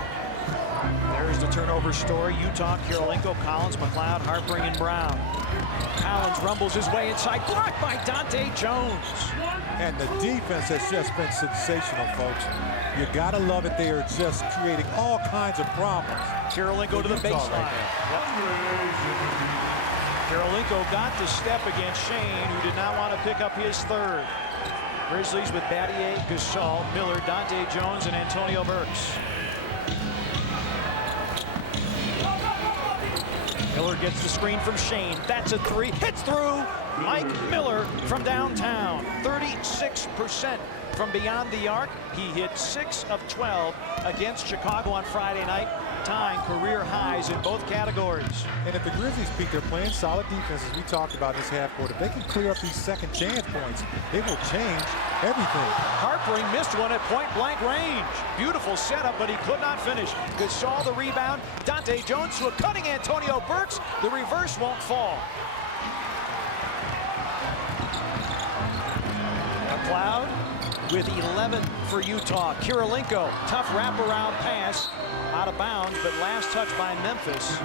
There's the turnover story. Utah, Kirilenko, Collins, McLeod, Harpring, and Brown. Collins rumbles his way inside, blocked by Dante Jones. And the defense has just been sensational, folks. You gotta love it. They are just creating all kinds of problems. Kirilenko to the baseline. Kirilenko got the step against Shane, who did not want to pick up his third. Grizzlies with Battier, Gasol, Miller, Dante Jones, and Antonio Burks. Miller gets the screen from Shane. That's a 3. Hits through. Mike Miller from downtown. 36% from beyond the arc. He hit 6 of 12 against Chicago on Friday night, tying career highs in both categories. And if the Grizzlies, Pete, they're playing solid defense, as we talked about this half court. If they can clear up these second chance points, it will change everything. Harpring missed one at point-blank range. Beautiful setup, but he could not finish. Gasol the rebound. Dante Jones to a cutting Antonio Burks. The reverse won't fall. McLeod with 11 for Utah. Kirilenko, tough wraparound pass, out of bounds, but last touch by Memphis.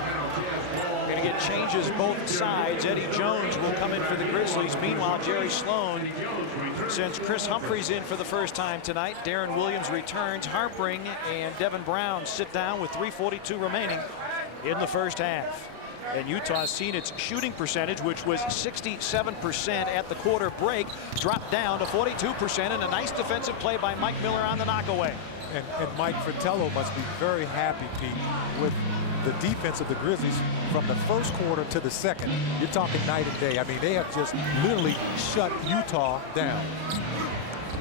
Going to get changes both sides. Eddie Jones will come in for the Grizzlies. Meanwhile, Jerry Sloan sends Chris Humphries in for the first time tonight. Darren Williams returns. Harpring and Devin Brown sit down with 3:42 remaining in the first half. And Utah's seen its shooting percentage, which was 67% at the quarter break, drop down to 42%, and a nice defensive play by Mike Miller on the knockaway. And Mike Fratello must be very happy, Pete, with the defense of the Grizzlies from the first quarter to the second. You're talking night and day. I mean, they have just literally shut Utah down.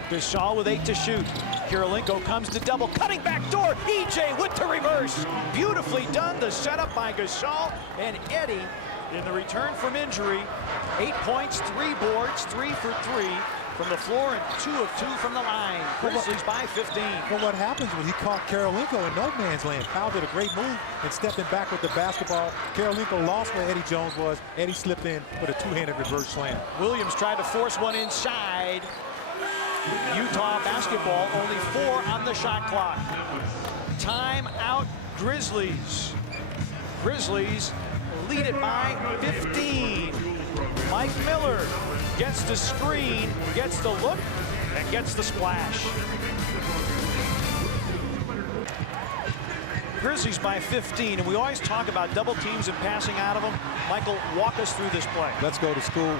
Gasol with 8 to shoot. Kirilenko comes to double, cutting back door. EJ with the reverse. Beautifully done. The setup by Gasol, and Eddie in the return from injury. 8 points, 3 boards, 3 for 3 from the floor, and 2 of 2 from the line. Grizzlies by 15. But what happens when he caught Kirilenko in no man's land? Powell did a great move and stepping back with the basketball. Kirilenko lost where Eddie Jones was. Eddie slipped in with a two-handed reverse slam. Williams tried to force one inside. Utah basketball, only 4 on the shot clock. Time out, Grizzlies. Grizzlies lead it by 15. Mike Miller gets the screen, gets the look, and gets the splash. Grizzlies by 15, and we always talk about double teams and passing out of them. Michael, walk us through this play. Let's go to school.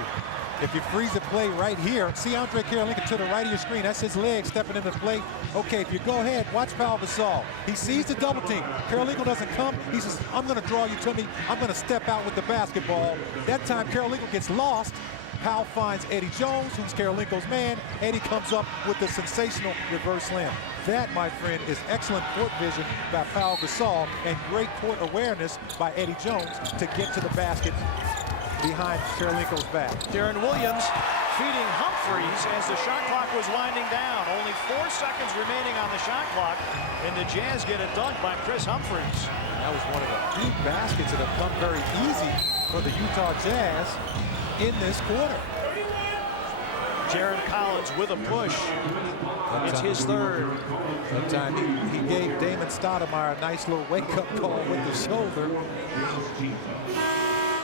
If you freeze the play right here, see Andre Kirilenko to the right of your screen. That's his leg stepping into the play. Okay, if you go ahead, watch P.Gasol. He sees the double team. Kirilenko doesn't come. He says, I'm going to draw you to me. I'm going to step out with the basketball. That time, Kirilenko gets lost. Powell finds Eddie Jones, who's Kirilenko's man. Eddie comes up with the sensational reverse slam. That, my friend, is excellent court vision by P.Gasol and great court awareness by Eddie Jones to get to the basket behind Kirilenko's back. Darren Williams feeding Humphries as the shot clock was winding down. Only 4 seconds remaining on the shot clock, and the Jazz get a dunk by Chris Humphries. That was one of the few baskets that have come very easy for the Utah Jazz in this quarter. Jaron Collins with a push. It's his third. Sometime he gave Damon Stoudemire a nice little wake-up call with the shoulder.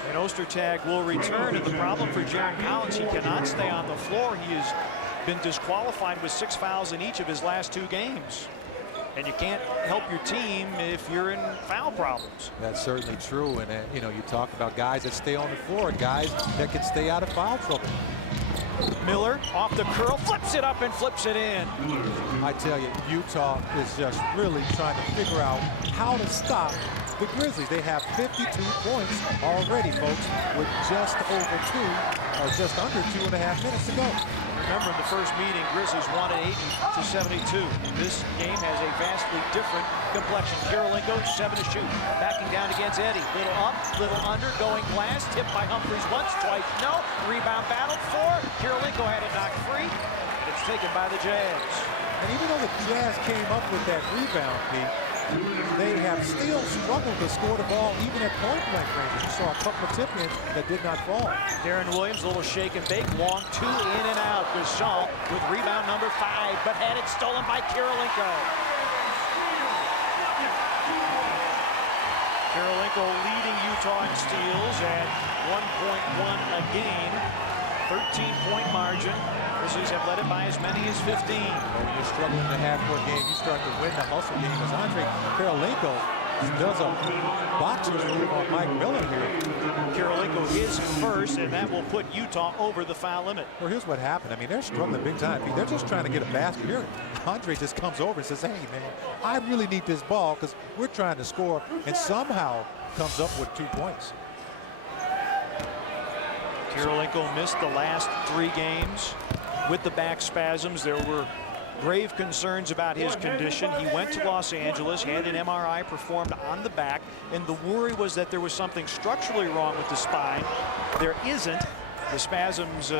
And Ostertag will return, and the problem for Jaron Collins, he cannot stay on the floor. He has been disqualified with 6 fouls in each of his last 2 games. And you can't help your team if you're in foul problems. That's certainly true. And, you know, you talk about guys that stay on the floor, guys that can stay out of foul trouble. Miller off the curl, flips it up and flips it in. I tell you, Utah is just really trying to figure out how to stop the Grizzlies. They have 52 points already, folks, with just over 2 or just under 2.5 minutes to go. Remember, in the first meeting, Grizzlies won at 80-72. This game has a vastly different complexion. Kirilenko, 7 to shoot. Backing down against Eddie. Little up, little under, going glass. Tipped by Humphries once, twice, no. Rebound battle for. Kirilenko had it knocked free. It's taken by the Jazz. And even though the Jazz came up with that rebound, Pete, they have still struggled to score the ball even at point-blank range. You saw a couple of tip-ins that did not fall. Darren Williams, a little shake and bake, long 2 in and out. Gasol with rebound number 5, but had it stolen by Kirilenko. Kirilenko leading Utah in steals at 1.1 a game. 13-point margin. Grizzlies have led it by as many as 15. When you're struggling in the half-court game, you start to win the hustle game. As Kirilenko does a boxer's move on Mike Miller here. Kirilenko is first, and that will put Utah over the foul limit. Well, here's what happened. I mean, they're struggling big time. They're just trying to get a basket here. Andre just comes over and says, hey, man, I really need this ball because we're trying to score, and somehow comes up with 2 points. Kirilenko missed the last 3 games with the back spasms. There were grave concerns about his condition. He went to Los Angeles, had an MRI performed on the back, and the worry was that there was something structurally wrong with the spine. There isn't. The spasms,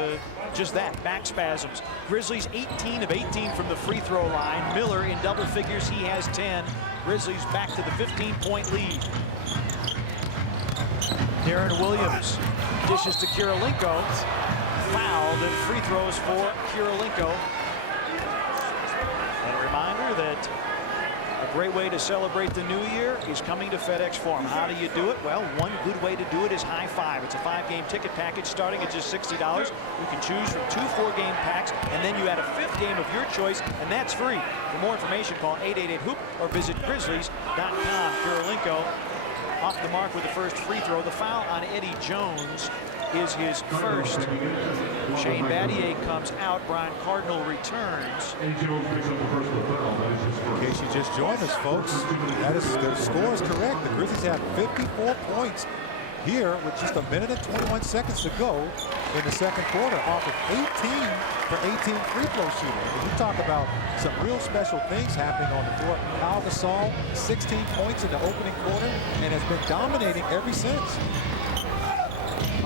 just that, back spasms. Grizzlies 18 of 18 from the free throw line. Miller in double figures, he has 10. Grizzlies back to the 15-point lead. Darren Williams dishes to Kirilenko. Fouled and free throws for Kirilenko. And a reminder that a great way to celebrate the new year is coming to FedEx Forum. How do you do it? Well, one good way to do it is High Five. It's a 5-game ticket package starting at just $60. You can choose from 2 4-game packs, and then you add a 5th game of your choice, and that's free. For more information, call 888-HOOP or visit Grizzlies.com. Kirilenko off the mark with the first free throw. The foul on Eddie Jones is his first. Shane Battier comes out. Brian Cardinal returns. In case you just joined us, folks, that is, the score is correct. The Grizzlies have 54 points here with just 1 minute and 21 seconds to go in the second quarter off of 18 for 18 free throw shooting. And you talk about some real special things happening on the floor. P.Gasol, 16 points in the opening quarter and has been dominating ever since.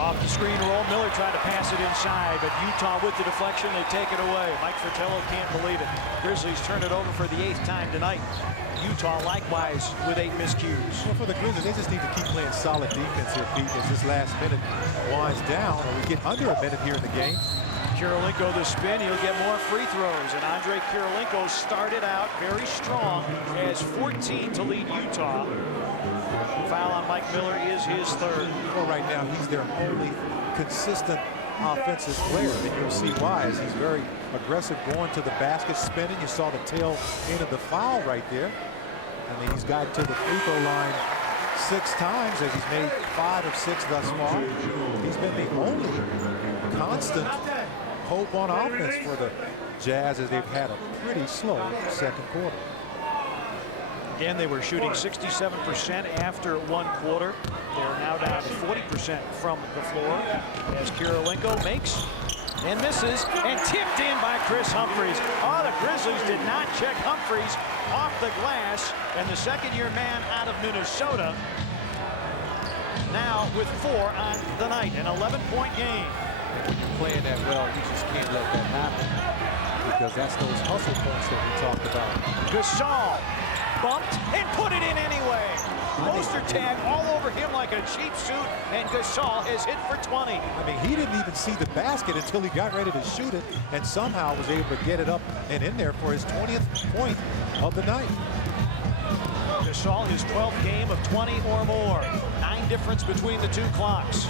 Off the screen roll, Miller tried to pass it inside, but Utah with the deflection, they take it away. Mike Fratello can't believe it. Grizzlies turn it over for the 8th time tonight. Utah likewise with 8 miscues. Well, for the Grizzlies, they just need to keep playing solid defense here, Pete, as this last minute winds down, or we get under a minute here in the game. Kirilenko the spin, he'll get more free throws, and Andre Kirilenko started out very strong, has 14 to lead Utah. Foul on Mike Miller is his 3rd. Well, right now, he's their only consistent offensive player, and you'll see why, as he's very aggressive going to the basket, spinning. You saw the tail end of the foul right there. I mean, he's gotten to the free throw line 6 times, as he's made 5 of 6 thus far. He's been the only constant hope on offense for the Jazz, as they've had a pretty slow second quarter. Again, they were shooting 67% after 1 quarter. They're now down to 40% from the floor as Kirilenko makes and misses and tipped in by Chris Humphries. Oh, the Grizzlies did not check Humphries off the glass, and the second-year man out of Minnesota now with 4 on the night, an 11-point game. When you're playing that well, you just can't let that happen, because that's those hustle points that we talked about. Gasol bumped and put it in anyway. Poster tag all over him like a cheap suit, and Gasol is hit for 20. I mean, he didn't even see the basket until he got ready to shoot it, and somehow was able to get it up and in there for his 20th point of the night. Gasol, his 12th game of 20 or more. 9 difference between the two clocks.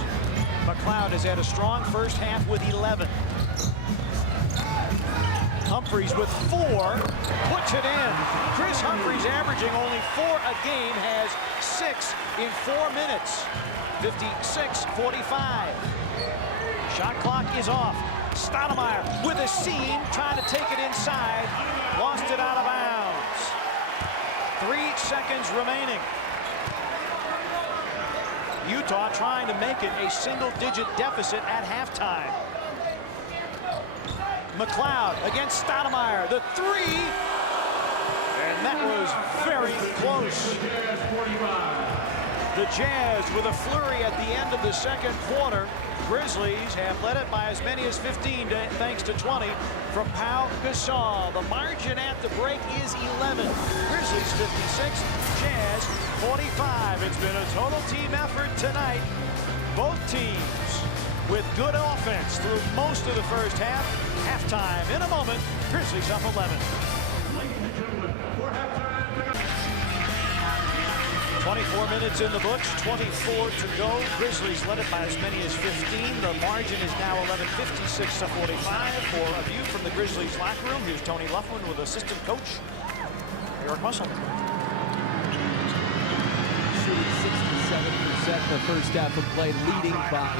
McLeod has had a strong first half with 11. Humphries with 4, puts it in. Chris Humphries, averaging only 4 a game, has 6 in 4 minutes. 56-45. Shot clock is off. Stoudemire with a seam, trying to take it inside. Lost it out of bounds. 3 seconds remaining. Utah trying to make it a single-digit deficit at halftime. McLeod against Stoudemire, the 3, and that was very close. The Jazz with a flurry at the end of the second quarter. Grizzlies have led it by as many as 15 thanks to 20 from P.Gasol. The margin at the break is 11. Grizzlies 56, Jazz 45. It's been a total team effort tonight. Both teams with good offense through most of the first half. Halftime in a moment. Grizzlies up 11. 24 minutes in the books, 24 to go. Grizzlies led it by as many as 15. The margin is now 11, 56-45. For a view from the Grizzlies locker room, here's Tony Luffman with assistant coach Eric Muscle. Shooting 67% the first half of play, leading by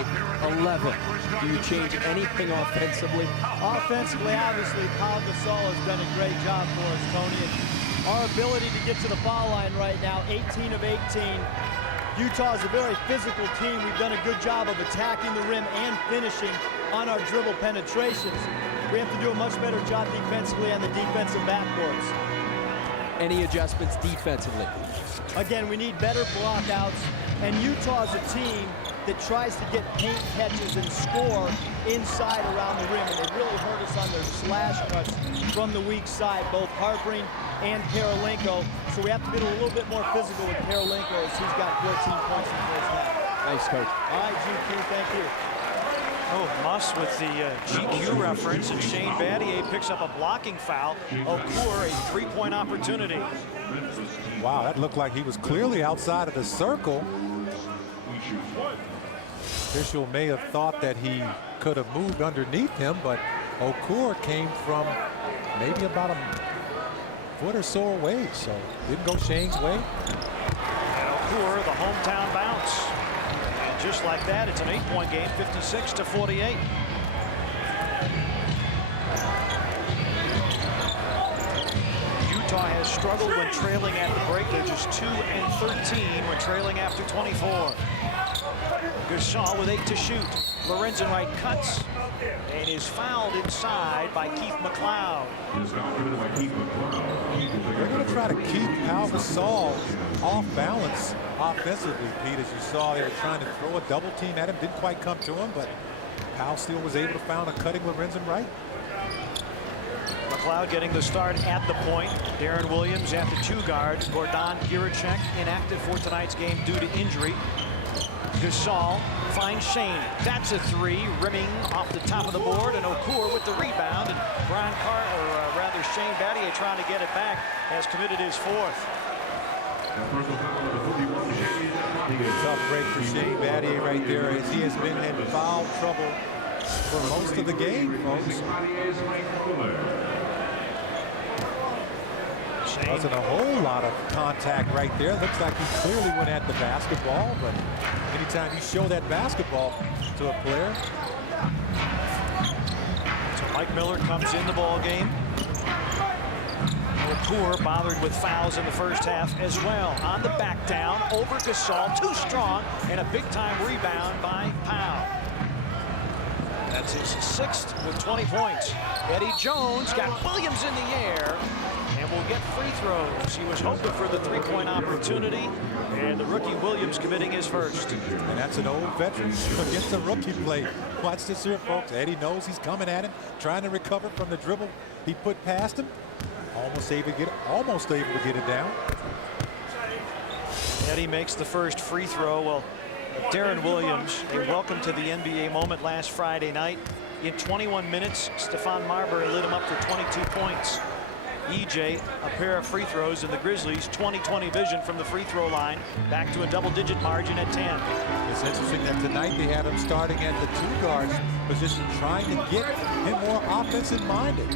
11. Do you change anything offensively? Offensively, obviously, P.Gasol has done a great job for us, Tony. And our ability to get to the foul line right now, 18 of 18. Utah is a very physical team. We've done a good job of attacking the rim and finishing on our dribble penetrations. We have to do a much better job defensively on the defensive backboards. Any adjustments defensively? Again, we need better blockouts, and Utah is a team that tries to get paint catches and score inside around the rim, and they really hurt us on their slash cuts from the weak side, both Harpring and Kirilenko. So we have to be a little bit more physical with Kirilenko, as he's got 14 points in the first half. Nice, coach. All right, GQ, thank you. Oh, Muss with the GQ reference, and Shane Battier picks up a blocking foul. Okur, a 3-point opportunity. Wow, that looked like he was clearly outside of the circle. Official may have thought that he could have moved underneath him, but Okur came from maybe about a foot or so away, so didn't go Shane's way. And Okur, the hometown bounce. And just like that, it's an 8-point game, 56-48. Utah has struggled when trailing at the break. They're just 2 and 13 when trailing after 24. Gasol with 8 to shoot. Lorenzen Wright cuts and is fouled inside by Keith McLeod. They're going to try to keep P.Gasol off balance offensively, Pete. As you saw, they were trying to throw a double team at him. Didn't quite come to him, but Powell still was able to found a cutting Lorenzen Wright. McLeod getting the start at the point. Darren Williams at the 2 guard. Gordon Giricek inactive for tonight's game due to injury. Gasol finds Shane. That's a 3, rimming off the top of the board, and Okur with the rebound. And Brian Shane Battier trying to get it back, has committed his 4th. Tough break for Shane Battier right there, as he has been in foul trouble for most of the game, folks. Wasn't a whole lot of contact right there. Looks like he clearly went at the basketball, but anytime you show that basketball to a player. So Mike Miller comes in the ball game. Okur bothered with fouls in the first half as well. On the back down, over Gasol, too strong, and a big-time rebound by Powell. That's his 6th with 20 points. Eddie Jones got Williams in the air. and will get free throws. He was hoping for the three-point opportunity, and the rookie Williams committing his first. And that's an old veteran against a rookie play. Watch this here, folks. Eddie knows he's coming at him, trying to recover from the dribble he put past him. Almost able to get it down. Eddie makes the first free throw. Well, Darren Williams, a welcome to the NBA moment last Friday night. In 21 minutes, Stephon Marbury lit him up for 22 points. EJ, a pair of free throws, and the Grizzlies 20-20 vision from the free throw line, back to a double-digit margin at 10. It's interesting that tonight they have him starting at the two guards position, trying to get him more offensive minded.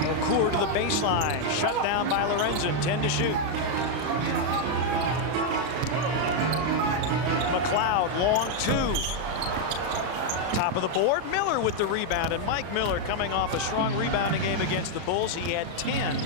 Okur to the baseline, shut down by Lorenzen, 10 to shoot. McLeod, long two. Top of the board, Miller with the rebound, and Mike Miller coming off a strong rebounding game against the Bulls. He had 10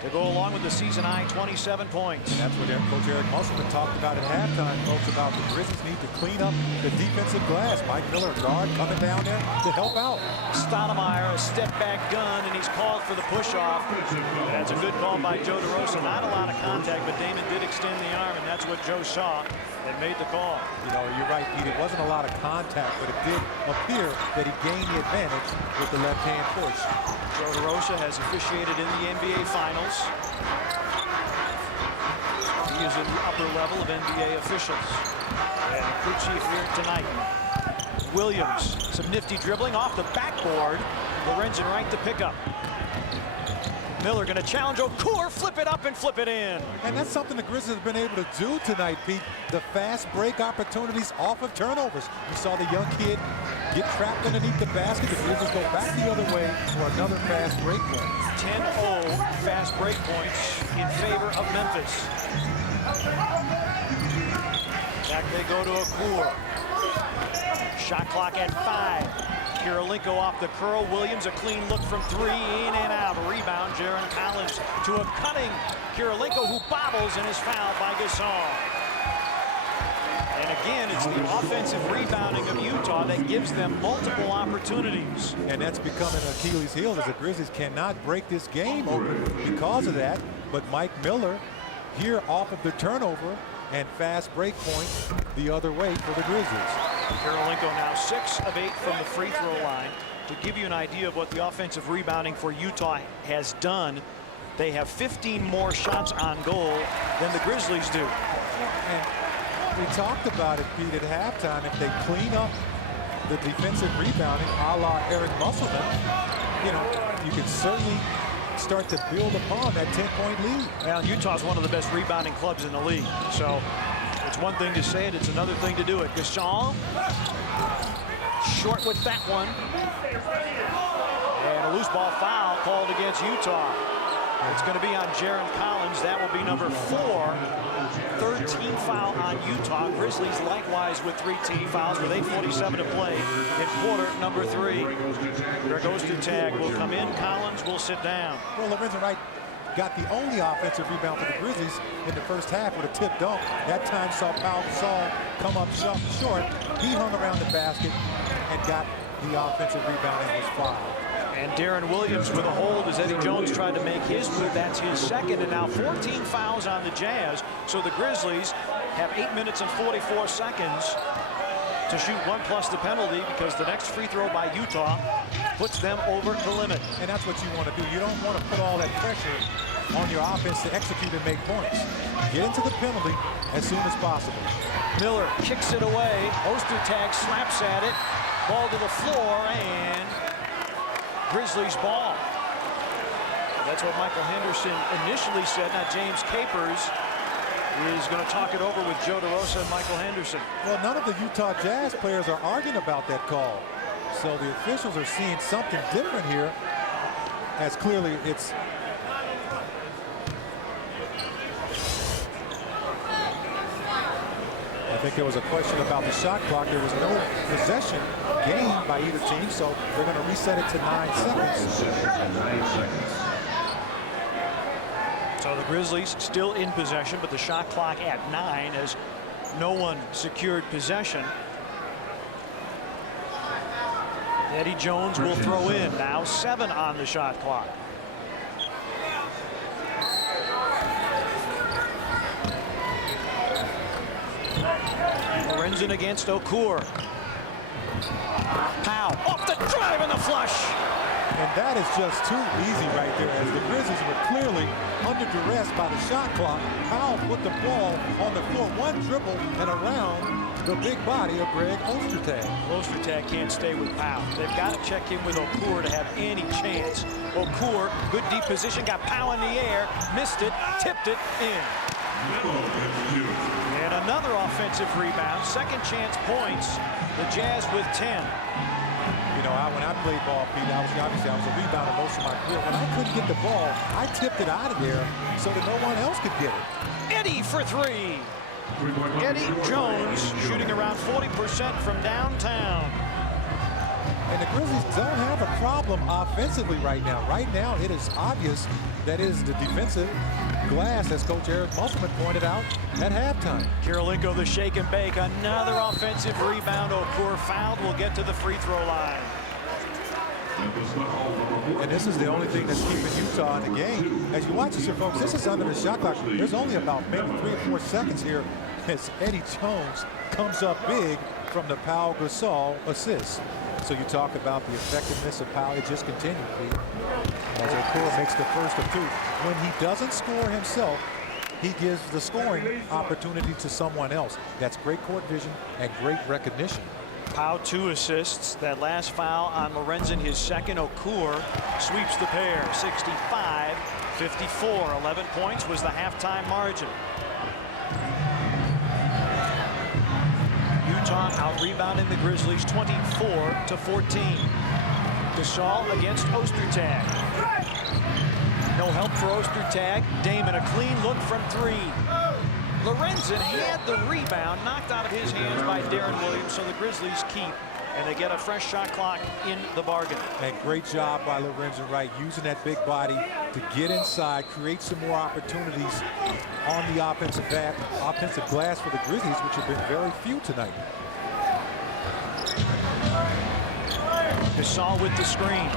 to go along with the season high 27 points. And that's what Coach Eric Musselman talked about at halftime, folks, about the Grizzlies need to clean up the defensive glass. Mike Miller, guard, coming down there to help out. Stoudemire, a step back gun, and he's called for the push-off. That's a good call by Joe DeRosa. Not a lot of contact, but Damon did extend the arm, and that's what Joe saw and made the call. You know, you're right, Pete. It wasn't a lot of contact, but it did appear that he gained the advantage with the left-hand push. Joe DeRosa has officiated in the NBA Finals. He is in the upper level of NBA officials. And crew chief here tonight. Williams, some nifty dribbling off the backboard. Lorenzen right to pick up. Miller going to challenge Okur, flip it up and flip it in. And that's something the Grizzlies have been able to do tonight, Pete. The fast break opportunities off of turnovers. You saw the young kid get trapped underneath the basket. The Grizzlies go back the other way for another fast break point. 10-0 fast break points in favor of Memphis. Back they go to Okur. Shot clock at 5. Kirilenko off the curl. Williams a clean look from 3, in and out. Rebound, Jaron Collins to a cutting Kirilenko, who bobbles and is fouled by Gasol. And again, it's the offensive rebounding of Utah that gives them multiple opportunities. And that's becoming an Achilles heel, as the Grizzlies cannot break this game open because of that. But Mike Miller here off of the turnover and fast break point the other way for the Grizzlies. Kirilenko now 6 of 8 from the free throw line. To give you an idea of what the offensive rebounding for Utah has done, they have 15 more shots on goal than the Grizzlies do. And we talked about it, Pete, at halftime. If they clean up the defensive rebounding, a la Eric Musselman, you know, you can certainly start to build upon that 10-point lead. Well, Utah's one of the best rebounding clubs in the league. So it's one thing to say it, it's another thing to do it. Gasol, short with that one. And a loose ball foul called against Utah. It's going to be on Jaron Collins. That will be number 4. 13 foul on Utah. Grizzlies likewise with 3 team fouls with 8:47 to play in quarter number 3. There goes the tag. Will come in. Collins will sit down. Well, Lorenzen Wright got the only offensive rebound for the Grizzlies in the first half with a tip dunk. That time saw P.Gasol come up short. He hung around the basket and got the offensive rebound and was fouled. And Darren Williams with a hold as Eddie Jones tried to make his move. That's his second, and now 14 fouls on the Jazz. So the Grizzlies have 8 minutes and 44 seconds to shoot 1 plus the penalty, because the next free throw by Utah puts them over the limit. And that's what you want to do. You don't want to put all that pressure on your offense to execute and make points. Get into the penalty as soon as possible. Miller kicks it away. Ostertag slaps at it. Ball to the floor, and Grizzlies ball. That's what Michael Henderson initially said. Now James Capers is going to talk it over with Joe DeRosa and Michael Henderson. Well, none of the Utah Jazz players are arguing about that call. So the officials are seeing something different here, as clearly it's I think there was a question about the shot clock. There was no possession gained by either team, so they're going to reset it to 9 seconds. So the Grizzlies still in possession, but the shot clock at 9 as no one secured possession. Eddie Jones will throw in. Now 7 on the shot clock. Lorenzen against Okur. Powell off the drive and the flush. And that is just too easy right there, as the Grizzlies were clearly under duress by the shot clock. Powell put the ball on the floor, one dribble and around the big body of Greg Ostertag. Ostertag can't stay with Powell. They've got to check in with Okur to have any chance. Okur, good deep position, got Powell in the air, missed it, tipped it in. And another offensive rebound, second chance points. The Jazz with 10. You know, when I played ball, Pete, I was a rebounder most of my career. When I couldn't get the ball, I tipped it out of there so that no one else could get it. Eddie for three. Eddie Jones shooting around 40% from downtown. And the Grizzlies don't have a problem offensively right now. Right now, it is obvious that is the defensive glass, as Coach Eric Musselman pointed out at halftime. Kirilenko the shake and bake. Another offensive rebound. Okur fouled, will get to the free throw line. And this is the only thing that's keeping Utah in the game. As you watch this here, folks, this is under the shot clock. There's only about maybe 3 or 4 seconds here as Eddie Jones comes up big from the P.Gasol assist. So you talk about the effectiveness of Powell. It just continued, Pete. As Okur makes the first of 2. When he doesn't score himself, he gives the scoring opportunity to someone else. That's great court vision and great recognition. Powell 2 assists. That last foul on Lorenzen, his second. Okur sweeps the pair. 65-54. 11 points was the halftime margin. Utah out-rebounding the Grizzlies 24-14. Gasol against Ostertag. No help for Ostertag. Damon, a clean look from 3. Lorenzen had the rebound knocked out of his hands by Darren Williams, so the Grizzlies keep, and they get a fresh shot clock in the bargain. And great job by Lorenzen Wright using that big body to get inside, create some more opportunities on the offensive glass for the Grizzlies, which have been very few tonight. Gasol with the screen.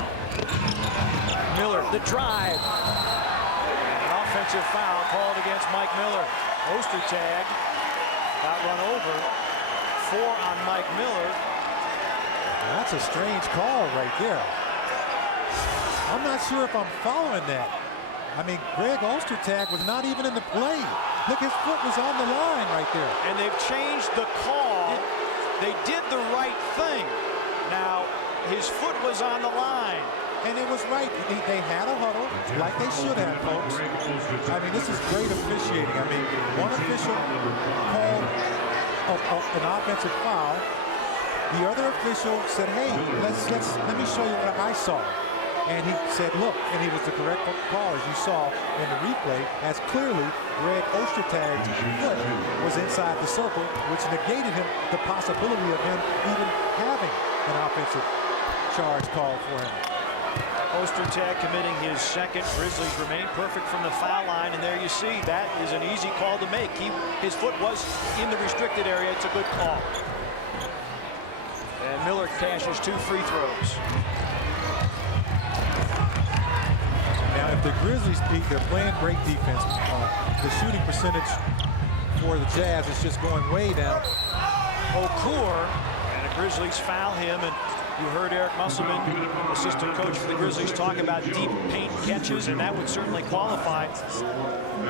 Miller, the drive. An offensive foul called against Mike Miller. Ostertag got run over. 4 on Mike Miller. Well, that's a strange call right there. I'm not sure if I'm following that. I mean, Greg Ostertag was not even in the play. Look, his foot was on the line right there. And they've changed the call. They did the right thing. Now, his foot was on the line. And it was right. They had a huddle like they should have, folks. I mean, this is great officiating. I mean, one official called an offensive foul. The other official said, hey, let me show you what I saw. And he said, look, and he was the correct call, as you saw in the replay, as clearly Greg Ostertag's foot was inside the circle, which negated him the possibility of him even having an offensive charge called for him. Ostertag committing his second. Grizzlies remain perfect from the foul line, and there you see that is an easy call to make. His foot was in the restricted area. It's a good call. And Miller cashes 2 free throws. Now, if the Grizzlies, Pete, they're playing great defense. The shooting percentage for the Jazz is just going way down. Okur, and the Grizzlies foul him, and you heard Eric Musselman, assistant coach for the Grizzlies, talk about deep paint catches, and that would certainly qualify.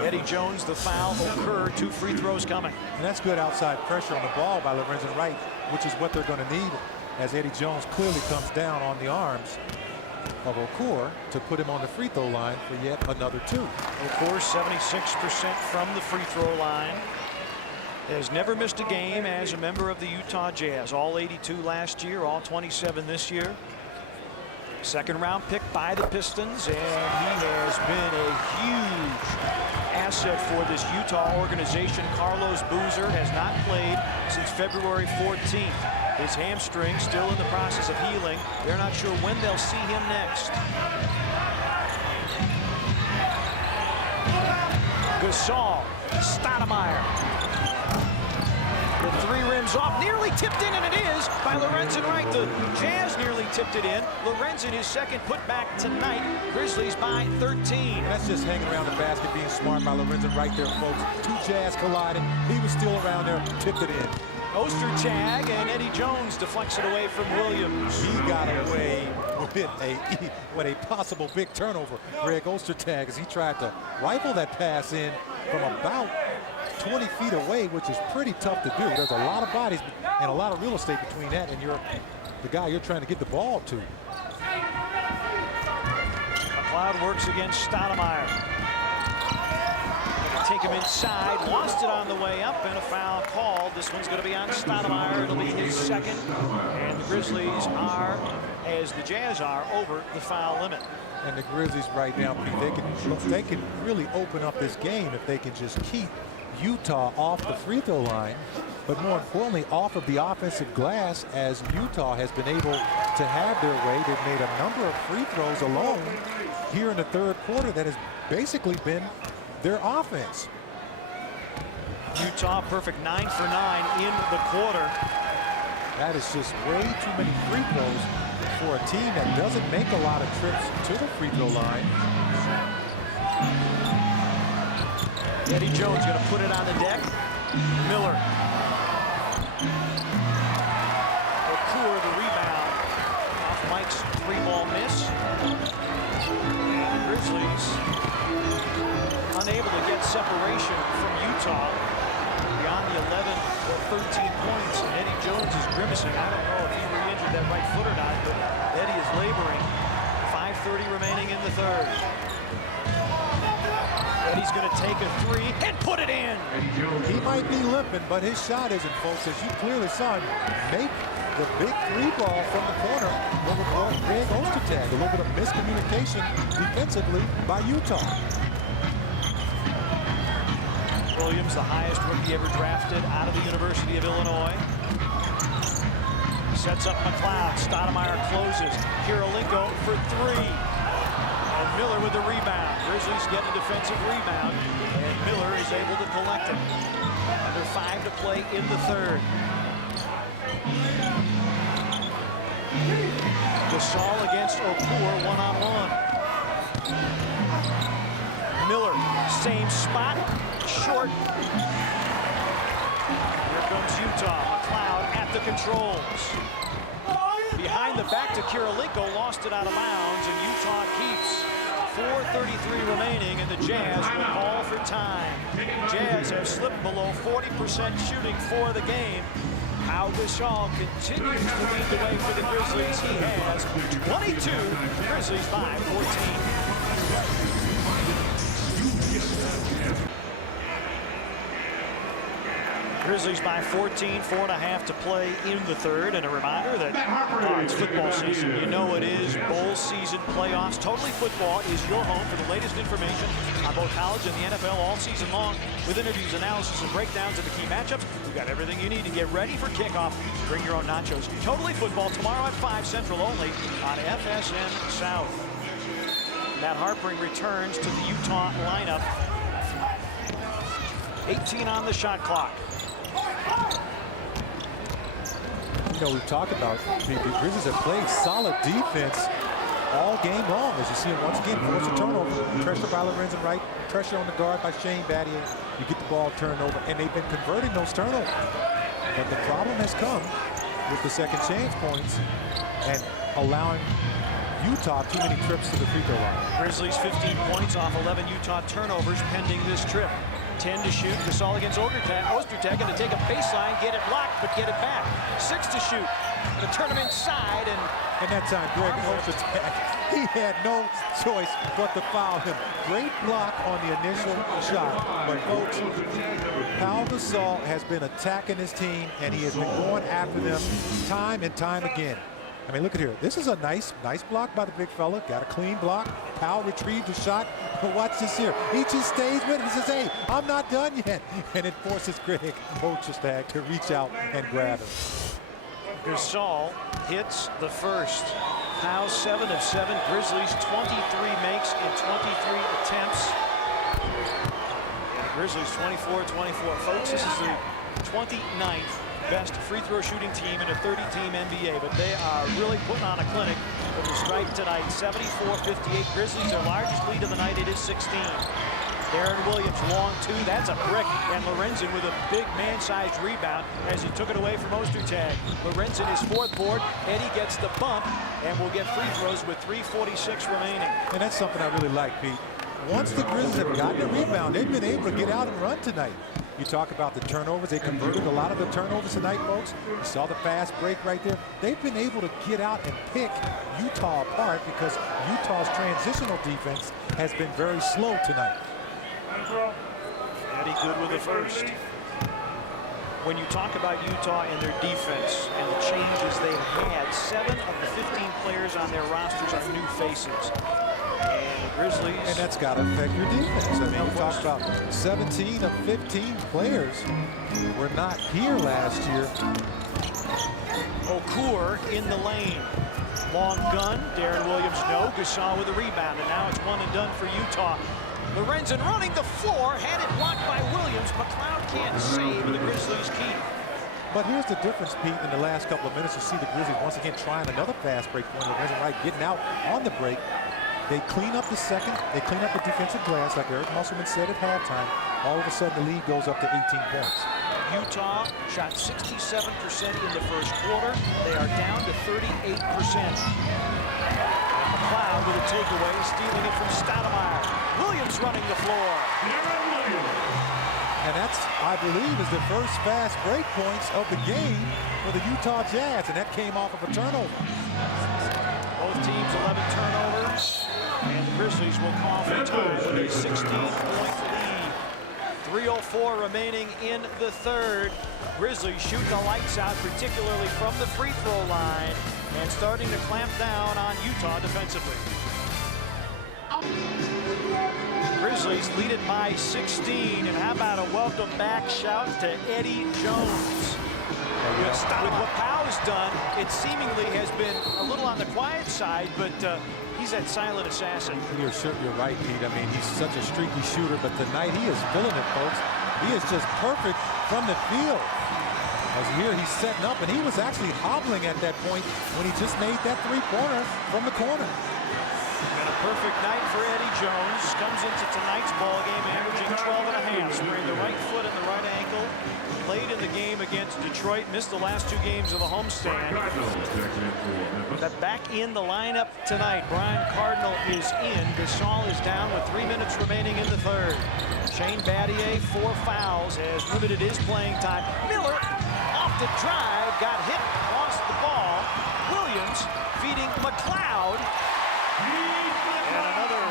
Eddie Jones, the foul. Okur, 2 free throws coming. And that's good outside pressure on the ball by Lorenzen Wright, which is what they're going to need, as Eddie Jones clearly comes down on the arms of Okur to put him on the free throw line for yet another 2. Okur, 76% from the free throw line. Has never missed a game as a member of the Utah Jazz. All 82 last year, all 27 this year. Second round pick by the Pistons, and he has been a huge asset for this Utah organization. Carlos Boozer has not played since February 14th. His hamstring still in the process of healing. They're not sure when they'll see him next. Gasol, Stoudemire. The 3 rims off, nearly tipped in, and it is by Lorenzen Wright. The Jazz nearly tipped it in. Lorenzen, his second putback tonight. Grizzlies by 13. That's just hanging around the basket, being smart by Lorenzen Wright there, folks. 2 Jazz colliding. He was still around there, tipped it in. Ostertag, and Eddie Jones deflects it away from Williams. He got away with a possible big turnover, Greg Ostertag, as he tried to rifle that pass in from about 20 feet away, which is pretty tough to do. There's a lot of bodies and a lot of real estate between that and the guy you're trying to get the ball to. McLeod works against Stoudemire. Take him inside, lost it on the way up, and a foul called. This one's going to be on Stoudemire. It'll be his second, and the Grizzlies are, as the Jazz are, over the foul limit. And the Grizzlies right now, they can really open up this game if they can just keep Utah off the free throw line, but more importantly, off of the offensive glass, as Utah has been able to have their way. They've made a number of free throws alone here in the third quarter that has basically been their offense. Utah perfect 9 for 9 in the quarter. That is just way too many free throws for a team that doesn't make a lot of trips to the free throw line. Eddie Jones going to put it on the deck. Miller. Okur the rebound off Mike's 3-ball miss. And the Grizzlies unable to get separation from Utah beyond the 11 or 13 points. And Eddie Jones is grimacing. I don't know if he re-injured that right foot or not, but Eddie is laboring. 5:30 remaining in the third. Eddie's going to take a three and put it in. He might be limping, but his shot isn't, folks. As you clearly saw him make the big three ball from the corner over Greg Ostertag. A little bit of miscommunication defensively by Utah. Williams, the highest rookie ever drafted out of the University of Illinois. Sets up McLeod. Stoudemire closes. Kirilenko for three. And Miller with the rebound. Grizzlies get a defensive rebound, and Miller is able to collect it. Under 5 to play in the third. Gasol against Okur, one-on-one. Miller, same spot, short. Here comes Utah. McLeod at the controls. Behind the back to Kirilenko, lost it out of bounds, and Utah keeps. 4:33 remaining, and the Jazz will call for time. Jazz have slipped below 40% shooting for the game. P.Gasol continues to lead the way for the Grizzlies. He has 22. Grizzlies by 14. Grizzlies by 14, 4.5 to play in the third. And a reminder that it's football season. You know it is. Bowl season, playoffs. Totally Football is your home for the latest information on both college and the NFL all season long, with interviews, analysis, and breakdowns of the key matchups. We've got everything you need to get ready for kickoff. Bring your own nachos. Totally Football tomorrow at 5 Central only on FSN South. Matt Harpring returns to the Utah lineup. 18 on the shot clock. You know, we've talked about the Grizzlies have played solid defense all game long. As you see him once again, force a turnover. Pressure by Lorenzen Wright, pressure on the guard by Shane Battier. You get the ball turned over, and they've been converting those turnovers. But the problem has come with the second chance points and allowing Utah too many trips to the free throw line. Grizzlies 15 points off 11 Utah turnovers pending this trip. 10 to shoot. Gasol against Ostertag, going to take a baseline, get it blocked, but get it back. 6 to shoot. Going to turn him inside, and that time, Greg Ostertag, he had no choice but to foul him. Great block on the initial shot, but folks, P.Gasol has been attacking his team, and he has been going after them time and time again. I mean, look at here. This is a nice block by the big fella. Got a clean block. Powell retrieved the shot. But watch this here. He just stays with it. He says, hey, I'm not done yet. And it forces Greg Ostertag to reach out and grab him. Gasol hits the first. Powell 7 of 7. Grizzlies 23 makes in 23 attempts. And the Grizzlies 24-24. Folks, this is the 29th best free throw shooting team in a 30-team NBA, but they are really putting on a clinic from the stripe tonight. 74-58. Grizzlies, their largest lead of the night. It is 16. Darren Williams, long two. That's a brick. And Lorenzen with a big man-sized rebound as he took it away from Ostertag. Lorenzen is fourth board. Eddie gets the bump and will get free throws with 3:46 remaining. And that's something I really like, Pete. Once the Grizzlies have gotten a rebound, they've been able to get out and run tonight. You talk about the turnovers. They converted a lot of the turnovers tonight, folks. You saw the fast break right there. They've been able to get out and pick Utah apart because Utah's transitional defense has been very slow tonight. Eddie good with the first. When you talk about Utah and their defense and the changes they've had, 7 of the 15 players on their rosters are new faces. And the Grizzlies... And that's got to affect your defense. I mean, we talked about 17 of 15 players were not here last year. Okur in the lane. Long gun. Darren Williams, no. Gasol with a rebound. And now it's one and done for Utah. Lorenzen running the floor. Had it blocked by Williams. McLeod can't save. The Grizzlies keep. But here's the difference, Pete. In the last couple of minutes, you see the Grizzlies once again trying another fast break point. Lorenzen Wright getting out on the break. They clean up the second. They clean up the defensive glass, like Eric Musselman said at halftime. All of a sudden, the lead goes up to 18 points. Utah shot 67% in the first quarter. They are down to 38%. And McLeod with a takeaway, stealing it from Stoudemire. Williams running the floor. And that's, I believe, is the first fast break points of the game for the Utah Jazz, and that came off of a turnover. Both teams 11 turnovers, and the Grizzlies will call for time with a 16-point lead. 3:04 remaining in the third. Grizzlies shooting the lights out, particularly from the free throw line, and starting to clamp down on Utah defensively. Grizzlies lead it by 16, and how about a welcome back shout to Eddie Jones. With what Powell's done, it seemingly has been a little on the quiet side, but he's that silent assassin. You're right, Pete. I mean, he's such a streaky shooter, but tonight he is filling it, folks. He is just perfect from the field. As here, he's setting up, and he was actually hobbling at that point when he just made that three-pointer from the corner. And a perfect night for Eddie Jones. Comes into tonight's ball game averaging 12.5, spraying the right foot and the right ankle. Played in the game against Detroit, missed the last 2 games of the homestand. But back in the lineup tonight. Brian Cardinal is in. Gasol is down with 3 minutes remaining in the third. Shane Battier, 4 fouls, has limited his playing time. Miller off the drive, got hit, lost the ball. Williams feeding McLeod. And another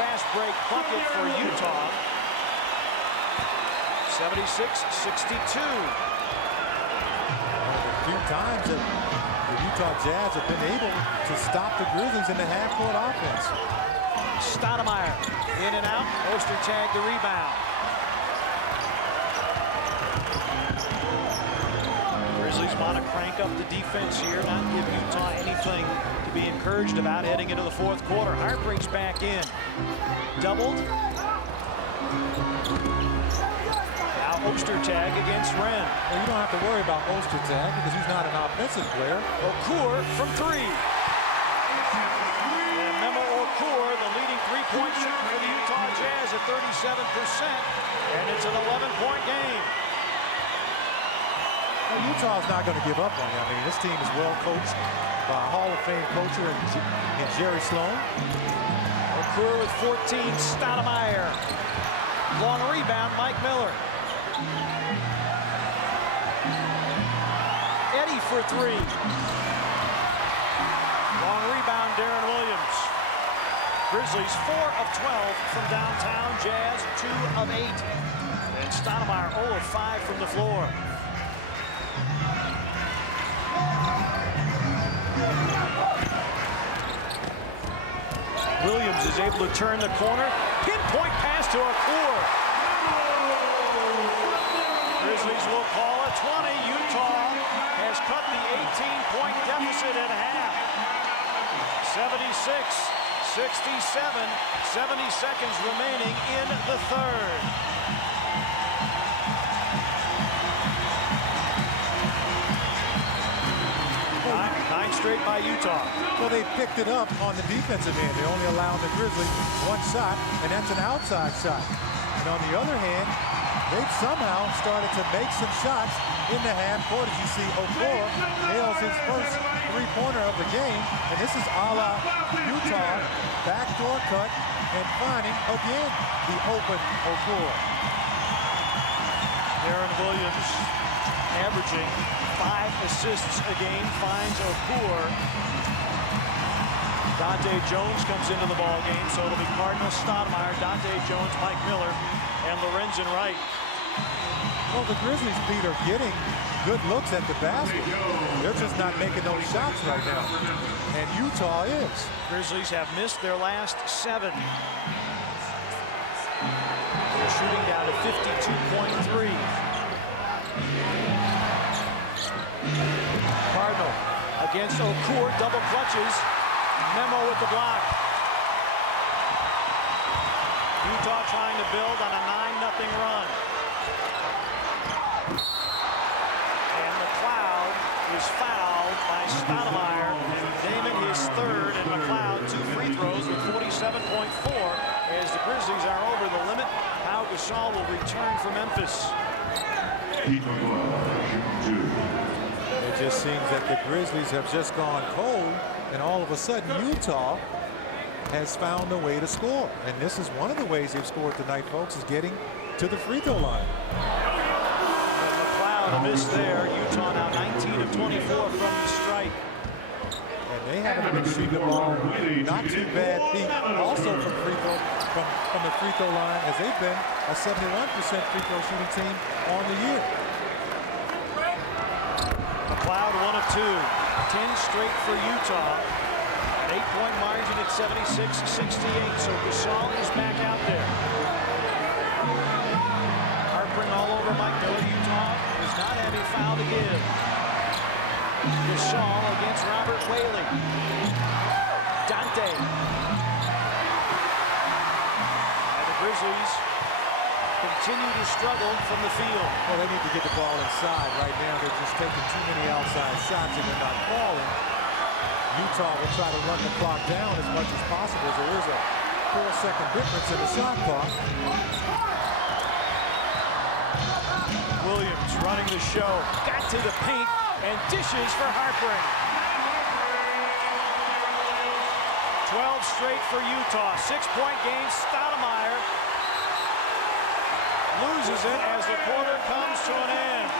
fast break bucket for Utah. 76-62. A few times that the Utah Jazz have been able to stop the Grizzlies in the half-court offense. Stoudemire in and out. Ostertag the rebound. Grizzlies want to crank up the defense here, not give Utah anything to be encouraged about heading into the fourth quarter. Harpring's back in. Doubled. Now Ostertag against Wren. Well, you don't have to worry about Ostertag because he's not an offensive player. Okur from 3. And Memo Okur, the leading three-point shooter for the Utah Jazz at 37%. And it's an 11-point game. Well, Utah's not going to give up on you. I mean, this team is well coached by a Hall of Fame coach in Jerry Sloan. Okur with 14, Stoudemire. Long rebound, Mike Miller. Eddie for 3. Long rebound, Darren Williams. Grizzlies 4 of 12 from downtown. Jazz 2 of 8. And Stoudemire 0 of 5 from the floor. Williams is able to turn the corner. Pinpoint pass to Okur. Grizzlies will call it 20. Utah has cut the 18-point deficit in half. 76-67. 70 seconds remaining in the third. Nine straight by Utah. Well, they picked it up on the defensive end. They only allowed the Grizzlies 1 shot, and that's an outside shot. And on the other hand, they've somehow started to make some shots in the half court. As you see, Okur nails his first three-pointer of the game. And this is a la Utah, backdoor cut, and finding again the open Okur. Darren Williams averaging 5 assists a game, finds Okur. Dante Jones comes into the ball game, so it'll be Cardinal, Stoudemire, Dante Jones, Mike Miller, and Lorenzen Wright. Well, the Grizzlies, Pete, are getting good looks at the basket. They're just not making those shots right now. And Utah is. Grizzlies have missed their last 7. They're shooting down to 52.3. Cardinal against Okur, double clutches. Memo with the block. Utah trying to build on a 9-0 run. And McLeod is fouled by Stoudemire. Damon his third, and McLeod 2 free throws with 47.4 as the Grizzlies are over the limit. P.Gasol will return for Memphis. It just seems that the Grizzlies have just gone cold, and all of a sudden Utah has found a way to score. And this is one of the ways they've scored tonight, folks, is getting to the free throw line. McLeod a miss there. Utah now 19 of 24 from the stripe. And they haven't been shooting the ball not too bad, Pete. Also from free throw, from the free throw line, as they've been a 71% free throw shooting team on the year. McLeod 1 of 2. 10 straight for Utah. 8-point margin at 76-68. So Gasol is back out there. Harpring all over Mike Miller. Utah does not have a foul to give. Gasol against Robert Whaley. Dante. And the Grizzlies continue to struggle from the field. Well, they need to get the ball inside. Right now, they're just taking too many outside shots and they're not falling. Utah will try to run the clock down as much as possible. There is a 4-second difference in the shot clock. Williams running the show. Got to the paint and dishes for Harpring. 12 straight for Utah. 6-point game. Stoudemire loses it as the quarter comes to an end.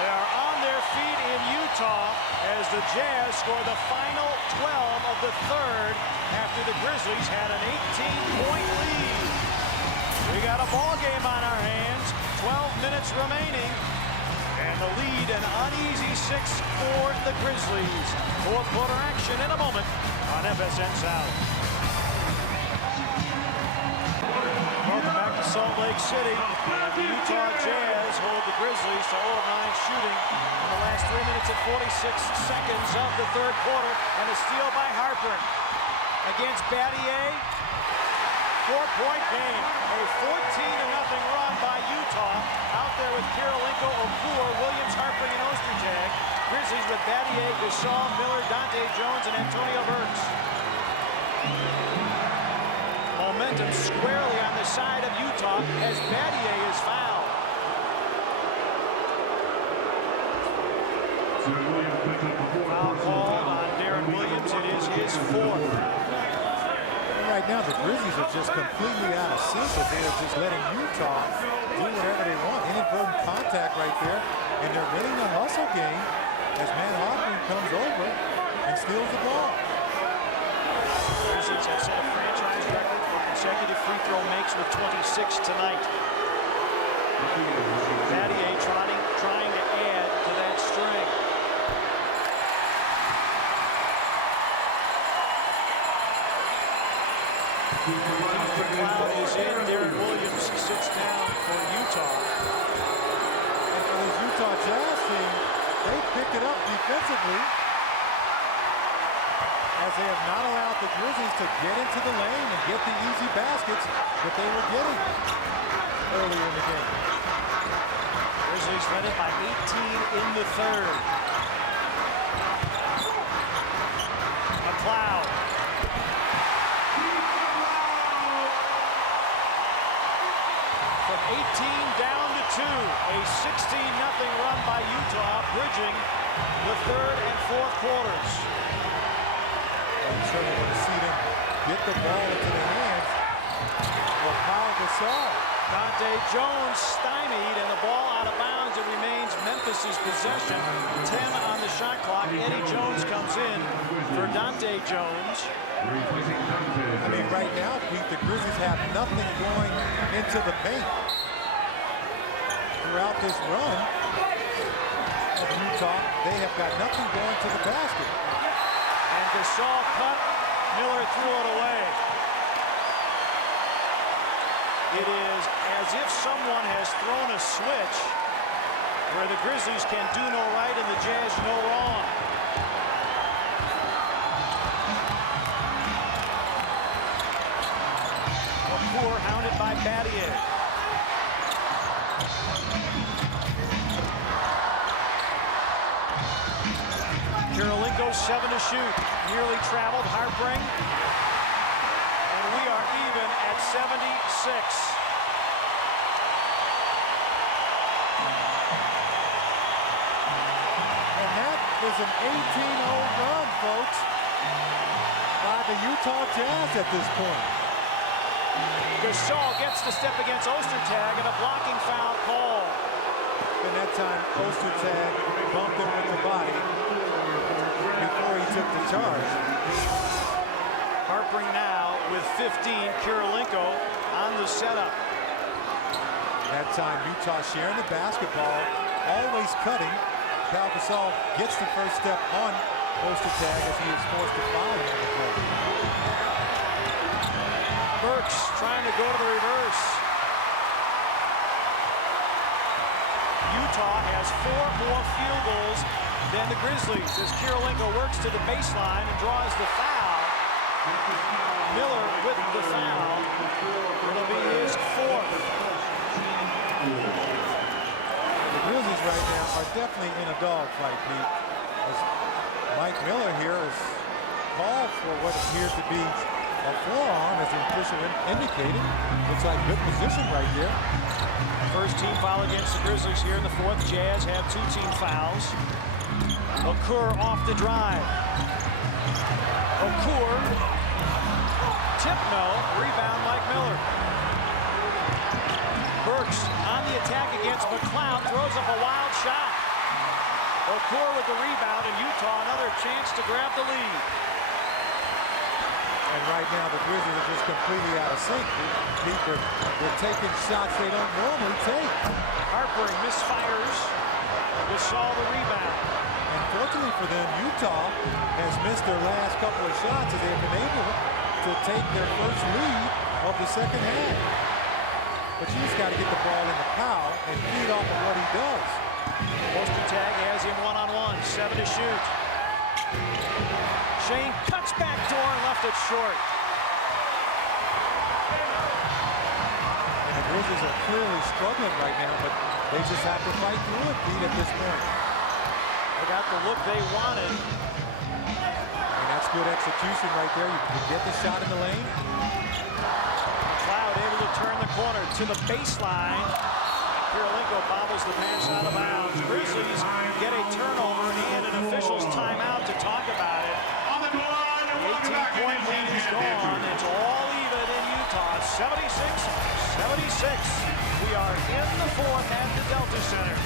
They are on their feet in Utah as the Jazz score the final 12 of the third after the Grizzlies had an 18-point lead. We got a ball game on our hands. 12 minutes remaining. And the lead an uneasy 6 for the Grizzlies. Fourth quarter action in a moment on FSN South. Welcome back to Salt Lake City. The Utah Jazz hold the Grizzlies to 0 of 9 shooting in the last 3 minutes and 46 seconds of the third quarter. And a steal by Harpring against Battier. 4-point game. A 14-0 run by Utah. Out there with Kirilenko, Okur, Williams, Harpring, and Ostertag. Grizzlies with Battier, Gasol, Miller, Dante Jones, and Antonio Burks. Momentum squarely on the side of Utah as Battier is fouled. Foul call on Darren Williams. It is his 4th. Right now, the Grizzlies are just completely out of sync. They are just letting Utah do whatever they want. Inadvertent contact right there, and they're getting a hustle game as Harpring comes over and steals the ball. Grizzlies have set a franchise record for consecutive free throw makes with 26 tonight. Battier trying to add to that string. McLeod is in. Darren Williams sits down for Utah. And for this Utah Jazz team, they picked it up defensively as they have not allowed the Grizzlies to get into the lane and get the easy baskets that they were getting earlier in the game. Grizzlies led it by 18 in the third. McLeod. from 18 down to 2. A 16-0 run by Utah, bridging the third and fourth quarters. I'm sure you want to see them get the ball into the hands of P.Gasol. Dante Jones stymied, and the ball out of bounds. It remains Memphis' possession. 10 on the shot clock. Eddie Jones comes in for Dante Jones. I mean, right now, Pete, the Grizzlies have nothing going into the paint. Throughout this run of Utah, they have got nothing going to the basket. And Gasol cut. Miller threw it away. It is as if someone has thrown a switch where the Grizzlies can do no right and the Jazz no wrong. Okur hounded by Battier. Kirilenko 7 to shoot. Nearly traveled. Harpring. And we are even at 76. And that is an 18-0 run, folks, by the Utah Jazz at this point. Gasol gets the step against Ostertag and a blocking foul call. And that time, Ostertag bumped him with the body before he took the charge. Harpring now with 15. Kirilenko on the setup. That time, Utah sharing the basketball, always cutting. P.Gasol gets the first step on Ostertag as he is forced to foul him on the play. Burks trying to go to the reverse. Utah has 4 more field goals than the Grizzlies as Kirilenko works to the baseline and draws the foul. Miller with the foul. It'll be his 4th. The Grizzlies right now are definitely in a dogfight, Pete. As Mike Miller here is called for what appears to be a forearm, as the official indicated. Looks like good position right there. First team foul against the Grizzlies here in the 4th. Jazz have 2 team fouls. Okur off the drive. Okur. Tip no. Rebound Mike Miller. Burks on the attack against McLeod. Throws up a wild shot. Okur with the rebound, and Utah another chance to grab the lead. And right now, the Grizzlies are just completely out of sync. They're taking shots they don't normally take. Harpring misfires. Gasol the rebound. Unfortunately for them, Utah has missed their last couple of shots as they have been able to take their first lead of the second half. But you just got to get the ball in the Powell and feed off of what he does. Ostertag has him one-on-one. 7 to shoot. Shane cuts back door and left it short. And the Grizzlies are clearly struggling right now, but they just have to fight through it, Pete, at this point. They got the look they wanted. And that's good execution right there. You can get the shot in the lane. McLeod able to turn the corner to the baseline. Kirilenko bobbles the pass out of bounds. Grizzlies get a turnover and an official's timeout to talk about it. The 18-point lead is gone. It's all even in Utah. 76-76. We are in the 4th at the Delta Center.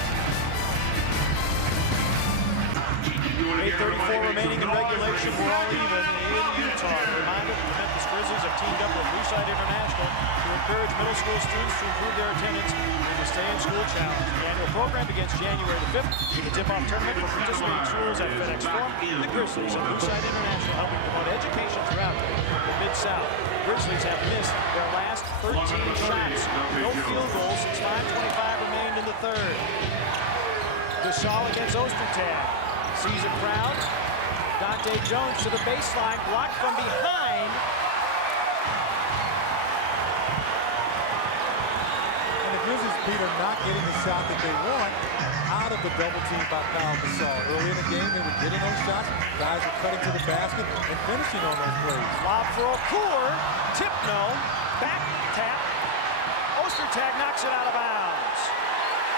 8:34 remaining in regulation. We're all even in Utah. Reminder, the Memphis Grizzlies have teamed up with Blueside International to encourage middle school students to improve their attendance in the Stay in School Challenge. The annual program begins January the 5th with a tip-off tournament for participating schools at FedEx Forum. The Grizzlies and Blueside International helping promote education throughout the Mid-South. Grizzlies have missed their last 13 shots. No field goals since 5:25 remained in the 3rd. Gasol against Ostertag. Sees a crowd. Dante Jones to the baseline, blocked from behind. And the Grizzlies, Pete, are not getting the shot that they want out of the double team by P.Gasol. Early in the game, they were getting those shots. Guys were cutting to the basket and finishing on those plays. Lob for Okur. Tip no. Back tap. Ostertag Ostertag knocks it out of bounds.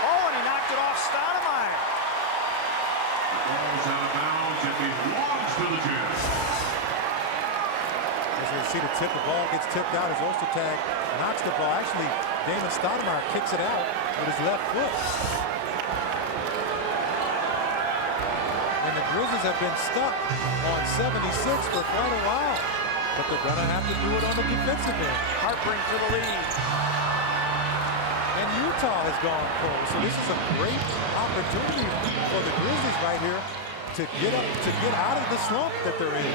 Oh, and he knocked it off Stoudemire. Ball's out of bounds. It belongs to the Jazz. As you see the tip, the ball gets tipped out as Ostertag knocks the ball. Actually, Damon Stoudemire kicks it out with his left foot. And the Grizzlies have been stuck on 76 for quite a while. But they're going to have to do it on the defensive end. Harpring for the lead. And Utah has gone cold. So this is a great opportunity for the Grizzlies right here to get out of the slump that they're in.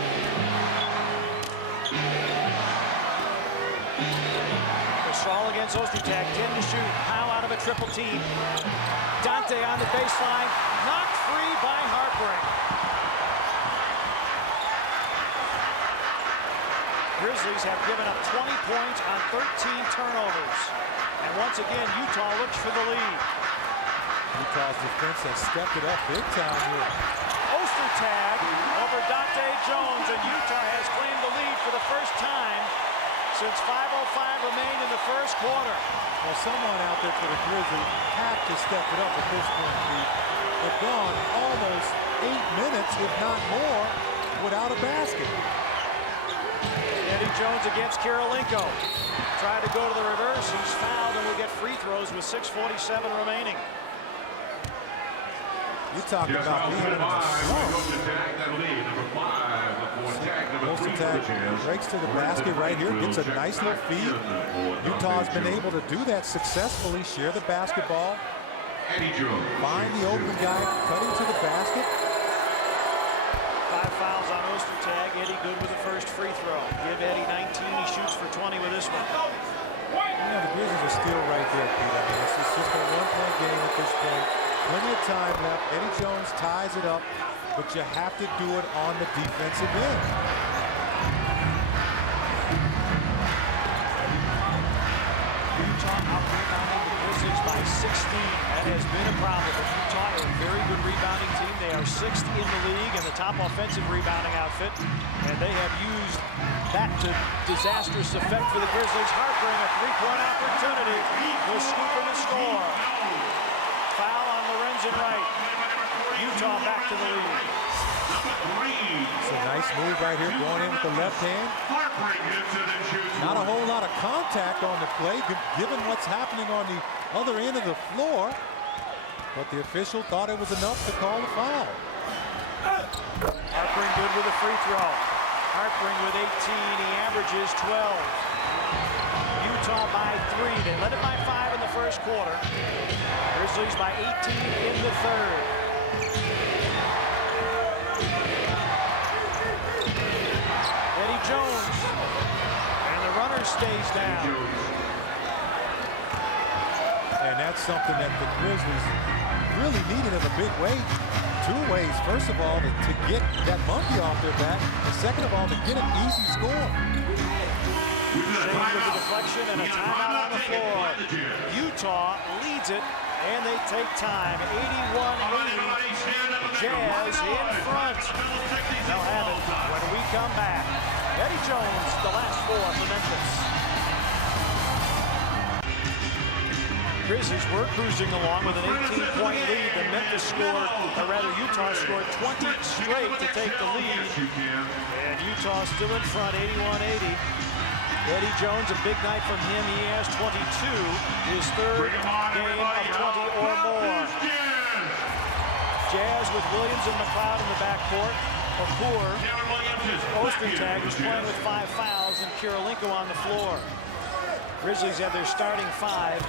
Gasol against Ostertag, 10 to shoot. Powell out of a triple team. Dante on the baseline, knocked free by Harpring. Grizzlies have given up 20 points on 13 turnovers. And once again, Utah looks for the lead. Utah's defense has stepped it up big time here. Ostertag over Dante Jones, and Utah has claimed the lead for the first time since 5:05 remained in the first quarter. Well, someone out there for the Grizzlies have to step it up at this point, Pete. They've gone almost 8 minutes, if not more, without a basket. Eddie Jones against Kirilenko. Tried to go to the reverse. He's fouled and will get free throws with 6:47 remaining. You talking about being in a slump. Ostertag breaks to the basket right here, gets a nice little feed. Utah's been able to do that successfully, share the basketball, find the open guy, cutting to the basket. 5 fouls on Ostertag. Eddie good with the first free throw. Give Eddie 19. He shoots for 20 with this one. You know, the Grizzlies are still right there, Pete. I mean, it's just a one-point game at this point. Plenty of time left. Eddie Jones ties it up, but you have to do it on the defensive end. Utah out-rebounding the Grizzlies by 16. That has been a problem. But Utah is a very good rebounding team. They are 6th in the league and the top offensive rebounding outfit. And they have used that to disastrous effect for the Grizzlies. Harpring, a three-point opportunity. Will scoop in the score. Foul on Lorenzen Wright. Utah back to the lead. It's a nice move right here, going in with the left hand. Not a whole lot of contact on the play, given what's happening on the other end of the floor. But the official thought it was enough to call the foul. Harpring good with a free throw. Harpring with 18. He averages 12. Utah by 3. They led it by 5 in the first quarter. Grizzlies by 18 in the third. Eddie Jones. And the runner stays down. And that's something that the Grizzlies really needed in a big way. 2 ways. First of all, to get that monkey off their back. And second of all, to get an easy score. Shane with a deflection and a timeout on the floor. Utah leads it, and they take time. 81-80. Jazz in front. They'll have it when we come back. Eddie Jones, the last 4 for Memphis. Grizzlies were cruising along with an 18-point lead. The Memphis scored, or rather Utah scored 20 straight to take the lead. And Utah still in front, 81-80. Eddie Jones, a big night from him. He has 22, his 3rd game of 20 or more. Jazz with Williams and McLeod in the backcourt. Okur, Ostertag, who's playing with 5 fouls, and Kirilenko on the floor. Grizzlies have their starting 5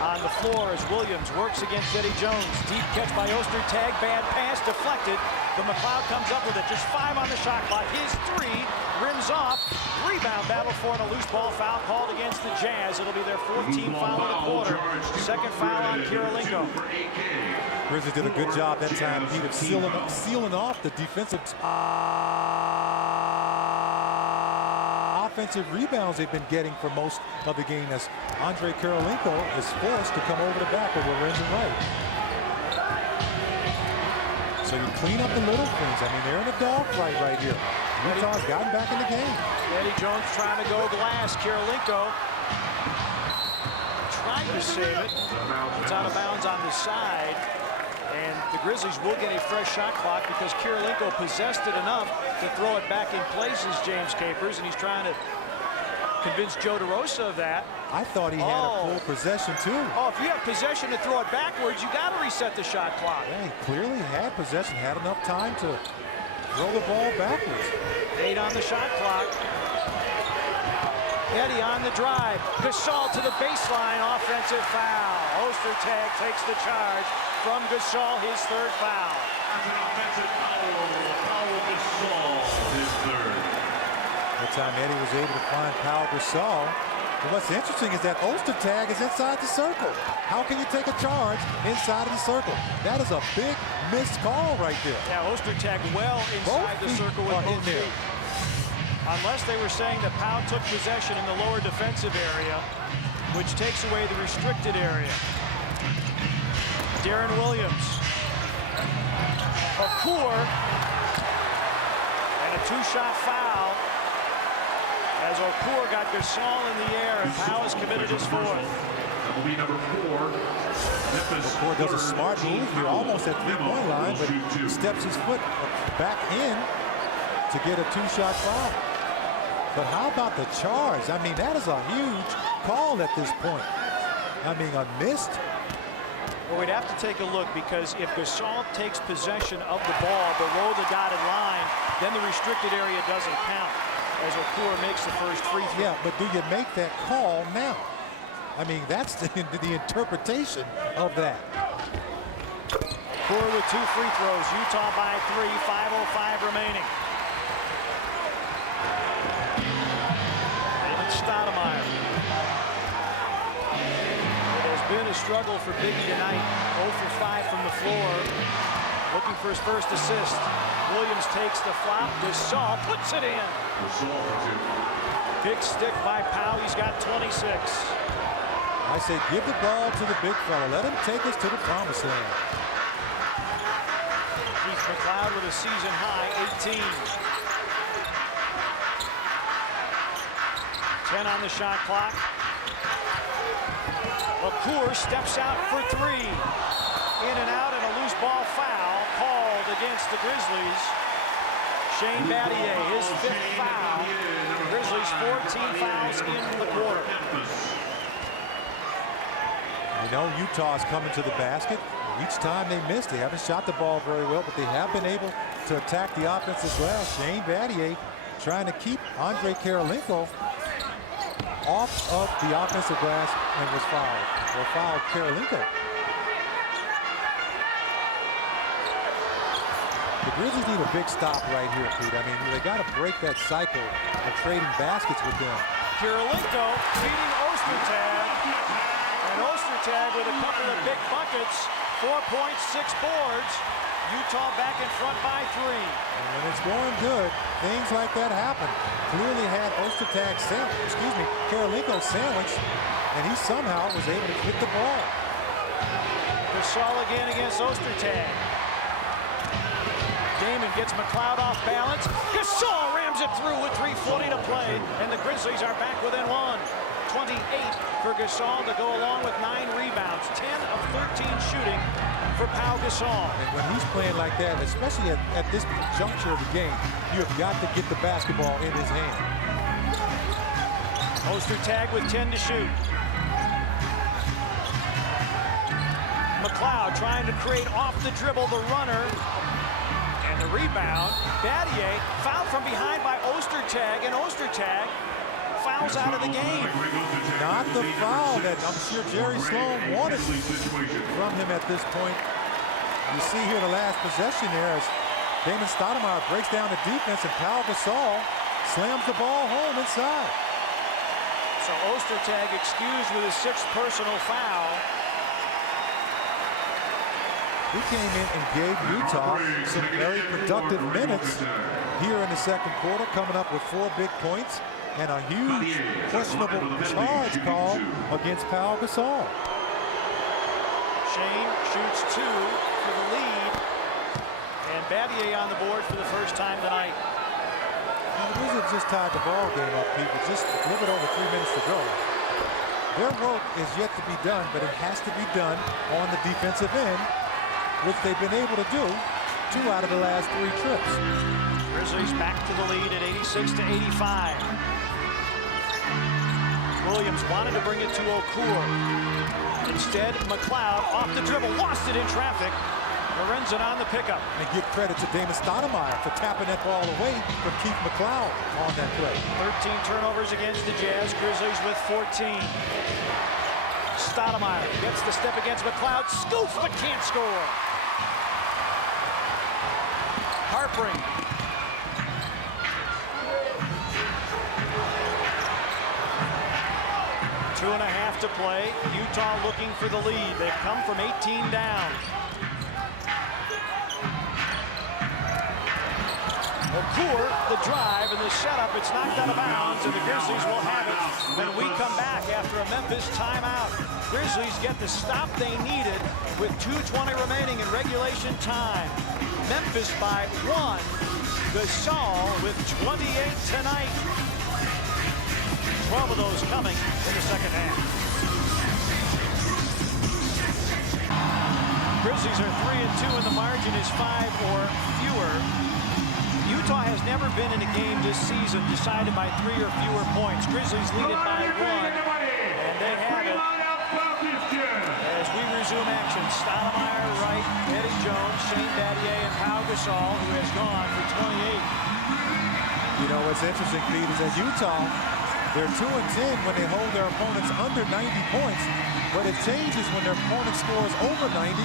on the floor as Williams works against Eddie Jones. Deep catch by Ostertag, bad pass, deflected. But McLeod comes up with it, just 5 on the shot clock. His 3 rims off. Rebound battle for a loose ball foul called against the Jazz. It'll be their 14th foul of the quarter. 2nd foul on Kirilenko. Grizzlies did a good job that time, Pete, of sealing off the defensive offensive rebounds they've been getting for most of the game as Andre Kirilenko is forced to come over the back of Lorenzen Wright. So you clean up the little things. I mean, they're in a dogfight right here. Utah's gotten back in the game. Eddie Jones trying to go glass. Kirilenko tried to to save it. It's out of bounds on the side. And the Grizzlies will get a fresh shot clock because Kirilenko possessed it enough to throw it back in places, James Capers, and he's trying to convince Joe DeRosa of that. I thought he had a full possession too. Oh, if you have possession to throw it backwards, you got to reset the shot clock. Yeah, he clearly had possession, had enough time to throw the ball backwards. 8 on the shot clock. Eddie on the drive. Gasol to the baseline, offensive foul. Ostertag takes the charge from Gasol, his 3rd foul. That's an offensive foul. Gasol, his 3rd. That time Eddie was able to find Gasol. And what's interesting is that Ostertag is inside the circle. How can you take a charge inside of the circle? That is a big missed call right there. Yeah, Ostertag well inside the circle with both feet. Unless they were saying that Powell took possession in the lower defensive area, which takes away the restricted area. Darren Williams. Okur. And a 2-shot foul as Okur got Gasol in the air and Powell has committed his 4th. That will be number 4. Memphis. Okur does a smart move here, almost at 3-point line, but steps his foot back in to get a 2-shot foul. But how about the charge? I mean, that is a huge call at this point. I mean, a missed. Well, we'd have to take a look because if Gasol takes possession of the ball below the dotted line, then the restricted area doesn't count as Okur makes the first free throw. Yeah, but do you make that call now? I mean, that's the interpretation of that. Okur with 2 free throws. Utah by 3, 5:05 remaining. Stoudemire. It has been a struggle for Biggie tonight. 0 for 5 from the floor. Looking for his first assist. Williams takes the flop. Gasol puts it in. Big stick by Powell. He's got 26. I say give the ball to the big fella. Let him take us to the promised land. Keith McLeod with a season high 18. 10 on the shot clock. Okur steps out for 3. In and out, and a loose ball foul called against the Grizzlies. Shane Battier, his 5th foul. The Grizzlies 14 fouls in the quarter. You know, Utah's coming to the basket. Each time they missed, they haven't shot the ball very well, but they have been able to attack the offensive glass. Shane Battier trying to keep Andre Kirilenko off of the offensive glass and was fouled, or fouled Kirilenko. The Grizzlies need a big stop right here, Pete. I mean, they got to break that cycle of trading baskets with them. Kirilenko beating Ostertag, and Ostertag with a couple of big buckets, 4 points, 6 boards. Utah back in front by 3. And when it's going good, things like that happen. Clearly had Kirilenko sandwiched, and he somehow was able to hit the ball. Gasol again against Ostertag. Damon gets McLeod off balance. Gasol rams it through with 3:40 to play, and the Grizzlies are back within 1. 28 for Gasol to go along with 9 rebounds, 10 of 13 shooting for P.Gasol. And when he's playing like that, especially at this juncture of the game, you have got to get the basketball in his hand. Ostertag with 10 to shoot. McLeod trying to create off the dribble the runner. And the rebound. Battier fouled from behind by Ostertag, and Ostertag fouls out of the game. Not the foul that I'm sure Jerry Sloan wanted from him at this point. You see here the last possession there as Damon Stoudemire breaks down the defense and P.Gasol slams the ball home inside. So Ostertag excused with his 6th personal foul. He came in and gave Utah some very productive minutes here in the 2nd quarter, coming up with 4 big points and a huge questionable charge call against P.Gasol. Shane shoots 2 for the lead, and Battier on the board for the first time tonight. The Wizards just tied the ball game up, Pete, with just a little bit over 3 minutes to go. Their work is yet to be done, but it has to be done on the defensive end, which they've been able to do 2 out of the last 3 trips. Grizzlies back to the lead at 86-85. Williams wanted to bring it to Okur. Instead, McLeod off the dribble, lost it in traffic. Lorenzen on the pickup. And give credit to Damon Stoudemire for tapping that ball away from Keith McLeod on that play. 13 turnovers against the Jazz. Grizzlies with 14. Stoudemire gets the step against McLeod, scoops but can't score. Harpring. Two and a half to play. Utah looking for the lead. They've come from 18 down. Okur, the drive and the setup, it's knocked out of bounds, and the Grizzlies will have it. Then we come back after a Memphis timeout. Grizzlies get the stop they needed with 2:20 remaining in regulation time. Memphis by 1. Gasol with 28 tonight. 12 of those coming in the second half. Grizzlies are 3-2 and the margin is 5 or fewer. Utah has never been in a game this season decided by 3 or fewer points. Grizzlies lead it by 1, and they have it. As we resume action, Stoudemire, Wright, Eddie Jones, Shane Battier, and P.Gasol, who has gone for 28. You know what's interesting, Pete, is that Utah, they're 2-10 when they hold their opponents under 90 points, but it changes when their opponent scores over 90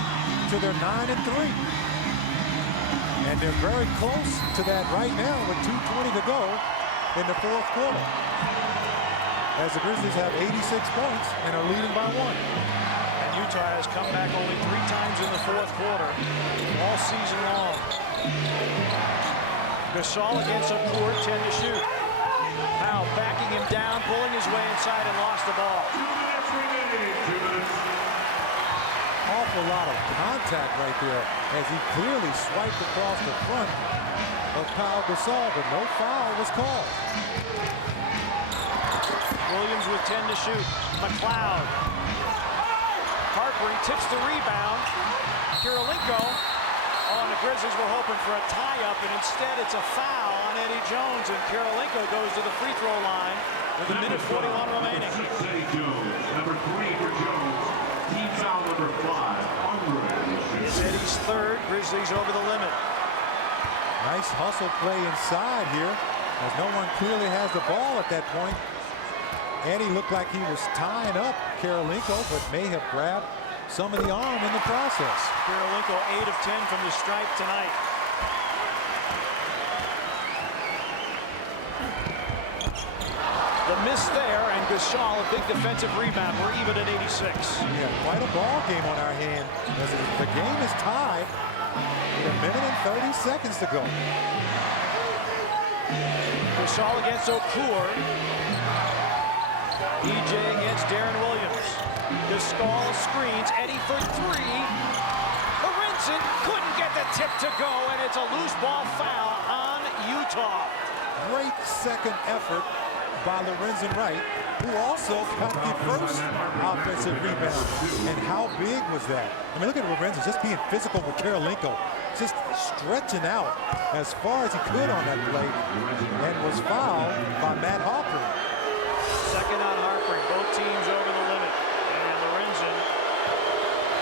to their 9-3. And they're very close to that right now with 2:20 to go in the 4th quarter. As the Grizzlies have 86 points and are leading by 1. And Utah has come back only 3 times in the 4th quarter all season long. Gasol against Okur, 10 to shoot. Now backing him down, pulling his way inside and lost the ball. Awful lot of contact right there as he clearly swiped across the front of P.Gasol, but no foul was called. Williams with 10 to shoot. McLeod. Harpring tips the rebound. Kirilenko. Oh, and the Grizzlies were hoping for a tie-up, and instead it's a foul on Eddie Jones, and Kirilenko goes to the free throw line with 1:41 remaining. Number 3 for Jones. Team foul number 5. It's Eddie's 3rd. Grizzlies over the limit. Nice hustle play inside here as no one clearly has the ball at that point. Eddie looked like he was tying up Kirilenko, but may have grabbed some of the arm in the process. Kirilenko 8 of 10 from the stripe tonight. The miss there, and Gasol, a big defensive rebound. We're even at 86. Yeah, quite a ball game on our hand as the game is tied with 1 minute and 30 seconds to go. Gasol against Okur. EJ against Darren Williams. Gasol screens, Eddie for 3. Lorenzen couldn't get the tip to go, and it's a loose ball foul on Utah. Great second effort by Lorenzen Wright, who also got the first offensive rebound. And how big was that? I mean, look at Lorenzen just being physical with Kirilenko, just stretching out as far as he could on that play, and was fouled by Matt Harpring. Second on Harpring, both teams over the limit. And Lorenzen,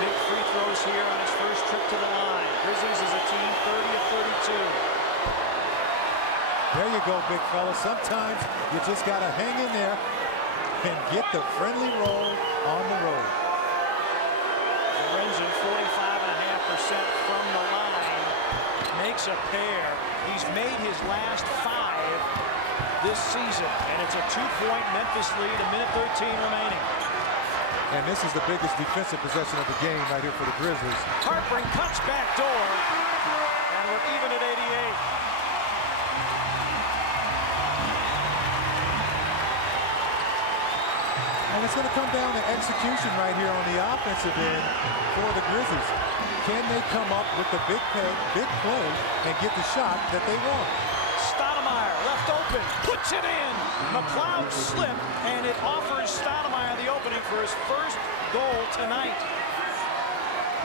big free throws here on his first trip to the line. Grizzlies is a team 30 of 32. There you go, big fella. Sometimes you just got to hang in there and get the friendly roll on the road. Lorenzen, 45.5% from the line, makes a pair. He's made his last 5 this season, and it's a 2-point Memphis lead, 1:13 remaining. And this is the biggest defensive possession of the game right here for the Grizzlies. Harpring cuts back door, and we're even at 88. And it's going to come down to execution right here on the offensive end for the Grizzlies. Can they come up with the big play and get the shot that they want? Stoudemire left open, puts it in. McLeod slipped, and it offers Stoudemire found the opening for his first goal tonight.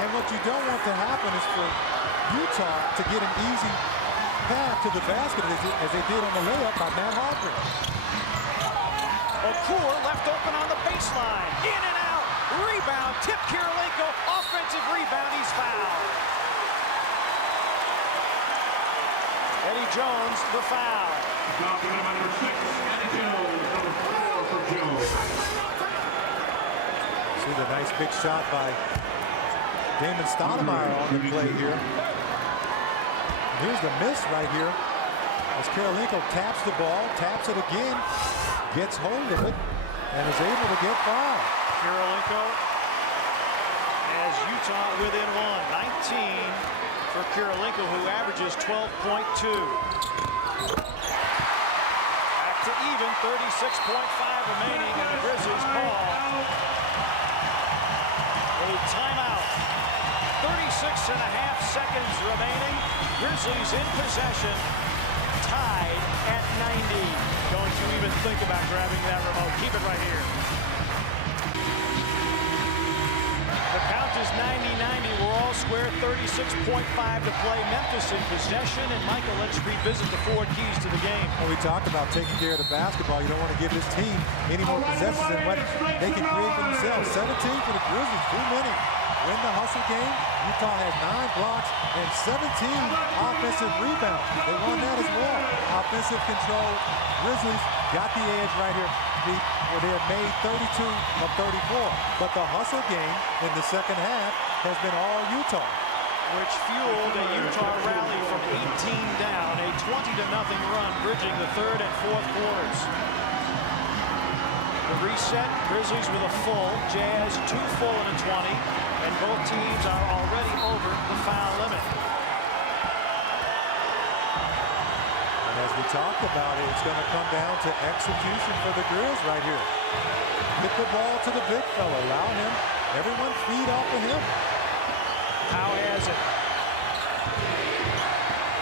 And what you don't want to happen is for Utah to get an easy path to the basket as they did on the layup by Matt Harpring. Okur left open on the baseline. In and out. Rebound. Tip Kirilenko. Offensive rebound. He's fouled. Eddie Jones, the foul. Number 6, Eddie Jones. Number 4 for Jones. See the nice big shot by Damon Stoudemire on the play here. Here's the miss right here as Kirilenko taps the ball, taps it again, gets hold of it, and is able to get fouled. Kirilenko has Utah within one. 19 for Kirilenko, who averages 12.2. Back to even, 36.5 remaining, and the Grizzlies ball. A timeout. 36 and a half seconds remaining. Grizzlies in possession, tied at 90. Don't you even think about grabbing that remote. Keep it right here. The count is 90-90. We're all square. 36.5 to play. Memphis in possession. And Michael, let's revisit the 4 keys to the game. Well, we talked about taking care of the basketball. You don't want to give this team any more possessions than what they can create for themselves. 17 for the Grizzlies, too many. Win the hustle game. Utah has 9 blocks and 17 offensive rebounds. They won that as well. Offensive control. Grizzlies got the edge right here, where they have made 32 of 34. But the hustle game in the second half has been all Utah, which fueled a Utah rally from 18 down, a 20-0 run, bridging the third and fourth quarters. The reset, Grizzlies with a full, Jazz 2 full and a 20, and both teams are already over the foul limit. And as we talked about it, it's going to come down to execution for the Grizz right here. Get the ball to the big fella, allow him, everyone feed off of him. Howe has it.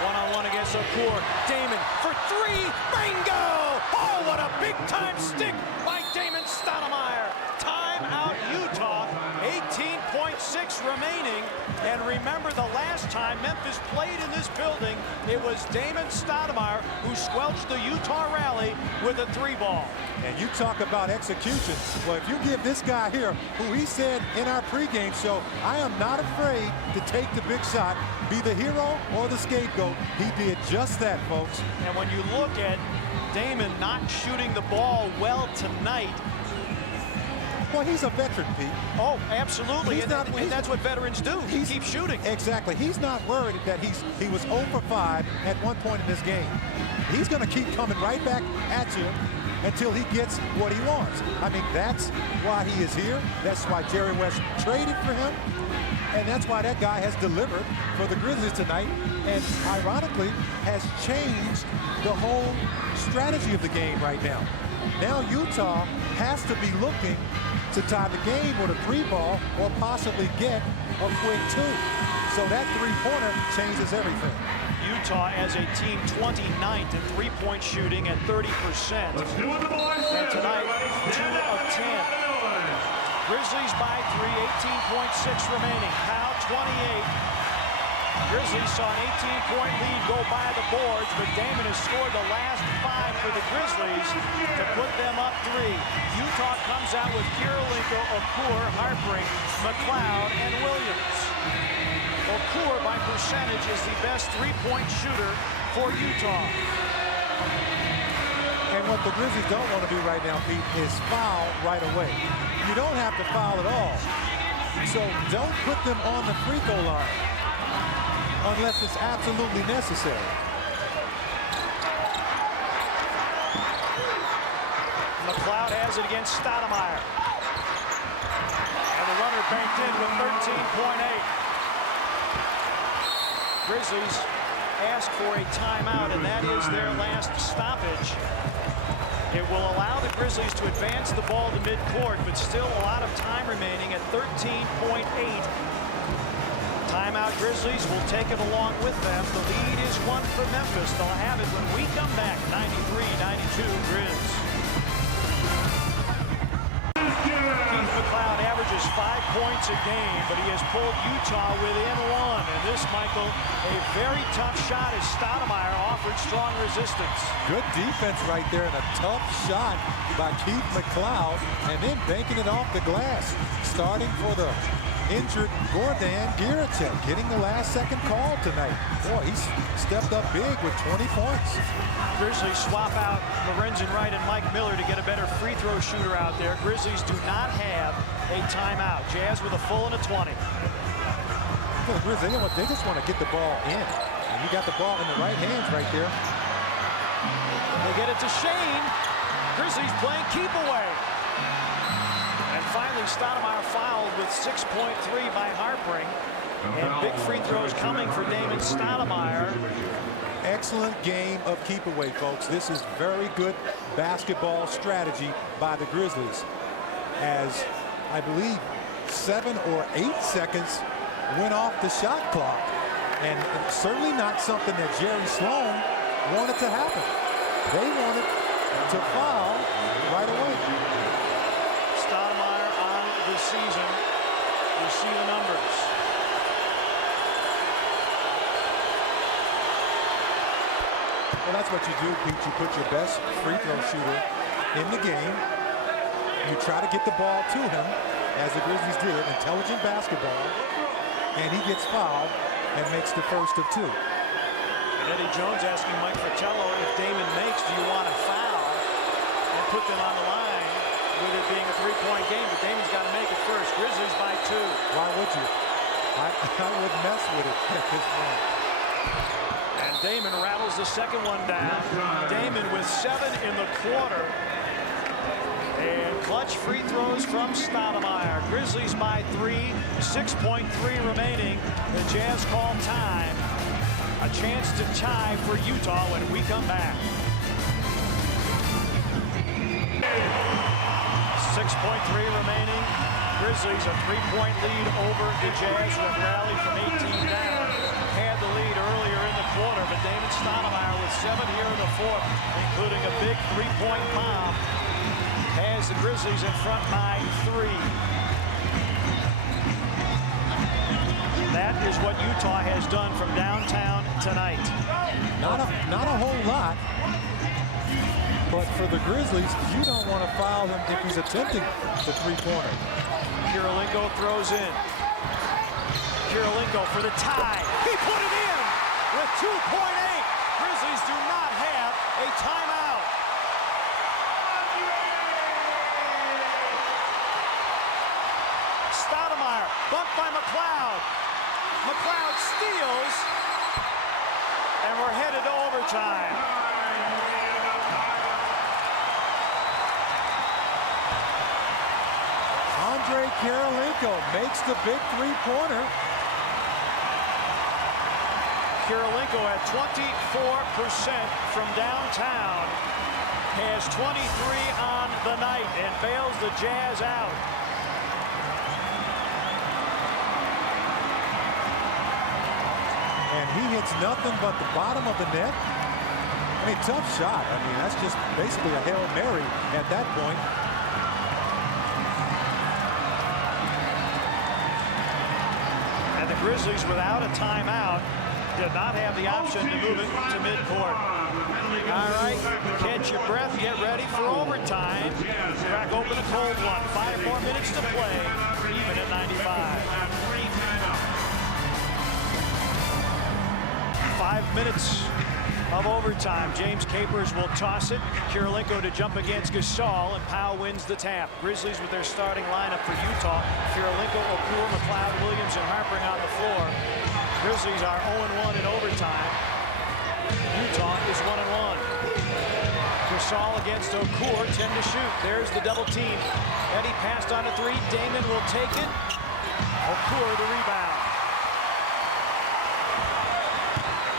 One-on-one against Okur. Damon for 3. Bingo! Oh, what a big-time stick by Damon Stoudemire. Timeout, Utah. 18.6 remaining. And remember, the last time Memphis played in this building, it was Damon Stoudemire who squelched the Utah rally with a 3-ball. And you talk about execution. Well, if you give this guy here, who he said in our pregame show, I am not afraid to take the big shot, be the hero or the scapegoat, he did just that, folks. And when you look at Damon not shooting the ball well tonight. Well, he's a veteran, Pete. Oh, absolutely. And that's what veterans do. He keeps shooting. Exactly. He's not worried that he was 0 for 5 at one point in this game. He's going to keep coming right back at you until he gets what he wants. I mean, that's why he is here. That's why Jerry West traded for him. And that's why that guy has delivered for the Grizzlies tonight. And ironically, has changed the whole strategy of the game right now. Now Utah has to be looking to tie the game with a 3-ball or possibly get a quick 2. So that 3-pointer changes everything. Utah as a team 29th in 3-point shooting at 30%. And tonight, 2 of 10. Grizzlies by 3, 18.6 remaining. Powell 28. Grizzlies saw an 18-point lead go by the boards, but Damon has scored the last 5 for the Grizzlies to put them up 3. Utah comes out with Kirilenko, Okur, Harpring, McLeod, and Williams. Okur, by percentage, is the best 3-point shooter for Utah. And what the Grizzlies don't want to do right now, Pete, is foul right away. You don't have to foul at all. So don't put them on the free throw line unless it's absolutely necessary. McLeod has it against Stoudemire. And the runner banked in with 13.8. Grizzlies ask for a timeout, and that is their last stoppage. It will allow the Grizzlies to advance the ball to midcourt, but still a lot of time remaining at 13.8. Timeout, Grizzlies will take it along with them. The lead is 1 for Memphis. They'll have it when we come back. 93-92 Grizz. averages 5 points a game, but he has pulled Utah within 1. And this, Michael, a very tough shot as Stoudemire offered strong resistance. Good defense right there, and a tough shot by Keith McLeod, and then banking it off the glass. Starting for the injured Gordan Giricek, getting the last-second call tonight. Boy, he's stepped up big with 20 points. Grizzlies swap out Lorenzen Wright and Mike Miller to get a better free throw shooter out there. Grizzlies do not have a timeout. Jazz with a full and a 20. For the Grizzlies, they just want to get the ball in. And you got the ball in the right hands right there. They get it to Shane. Grizzlies playing keep away. And finally, Stoudemire fouled with 6.3 by Harpring. And big free throws coming for Damon Stoudemire. Excellent game of keep away, folks. This is very good basketball strategy by the Grizzlies, as I believe 7 or 8 seconds went off the shot clock, and certainly not something that Jerry Sloan wanted to happen. They wanted to foul right away. Stoudemire on the season. You see the numbers. Well, that's what you do, Pete. You put your best free throw shooter in the game. You try to get the ball to him, as the Grizzlies did, intelligent basketball, and he gets fouled and makes the first of 2. And Eddie Jones asking Mike Fratello, if Damon makes, do you want to foul and put them on the line with it being a 3-point game? But Damon's got to make it first. Grizzlies by 2. Why would you? I would mess with it at this point. And Damon rattles the second one down. Damon with 7 in the quarter. And clutch free throws from Stoudemire. Grizzlies by 3, 6.3 remaining. The Jazz call time. A chance to tie for Utah when we come back. 6.3 remaining. Grizzlies a 3-point lead over the Jazz, who have rallied from 18 down. Had the lead earlier in the quarter, but Damon Stoudemire with 7 here in the fourth, including a big 3-point bomb, has the Grizzlies in front by 3. That is what Utah has done from downtown tonight. Not a whole lot. But for the Grizzlies, you don't want to foul him if he's attempting the three-pointer. Kirilenko throws in. Kirilenko for the tie. He put it in with 2.8. Grizzlies do not have a timeout. Stoudemire bumped by McLeod. McLeod steals, and we're headed to overtime. Kirilenko makes the big three-pointer. Kirilenko at 24% from downtown, has 23 on the night and bails the Jazz out. And he hits nothing but the bottom of the net. I mean, tough shot. I mean, that's just basically a Hail Mary at that point. And the Grizzlies, without a timeout, did not have the option to move it to midcourt. All right, catch your breath, get ready for overtime. Crack open a cold one. 5 more minutes to play, even at 95. 5 minutes of overtime. James Capers will toss it. Kirilenko to jump against Gasol, and Powell wins the tap. Grizzlies with their starting lineup for Utah. Kirilenko, Okur, McLeod, Williams, and Harpring on the floor. Grizzlies are 0-1 in overtime. Utah is 1-1. Gasol against Okur, 10 to shoot. There's the double team. Eddie passed on a three. Damon will take it. Okur the rebound.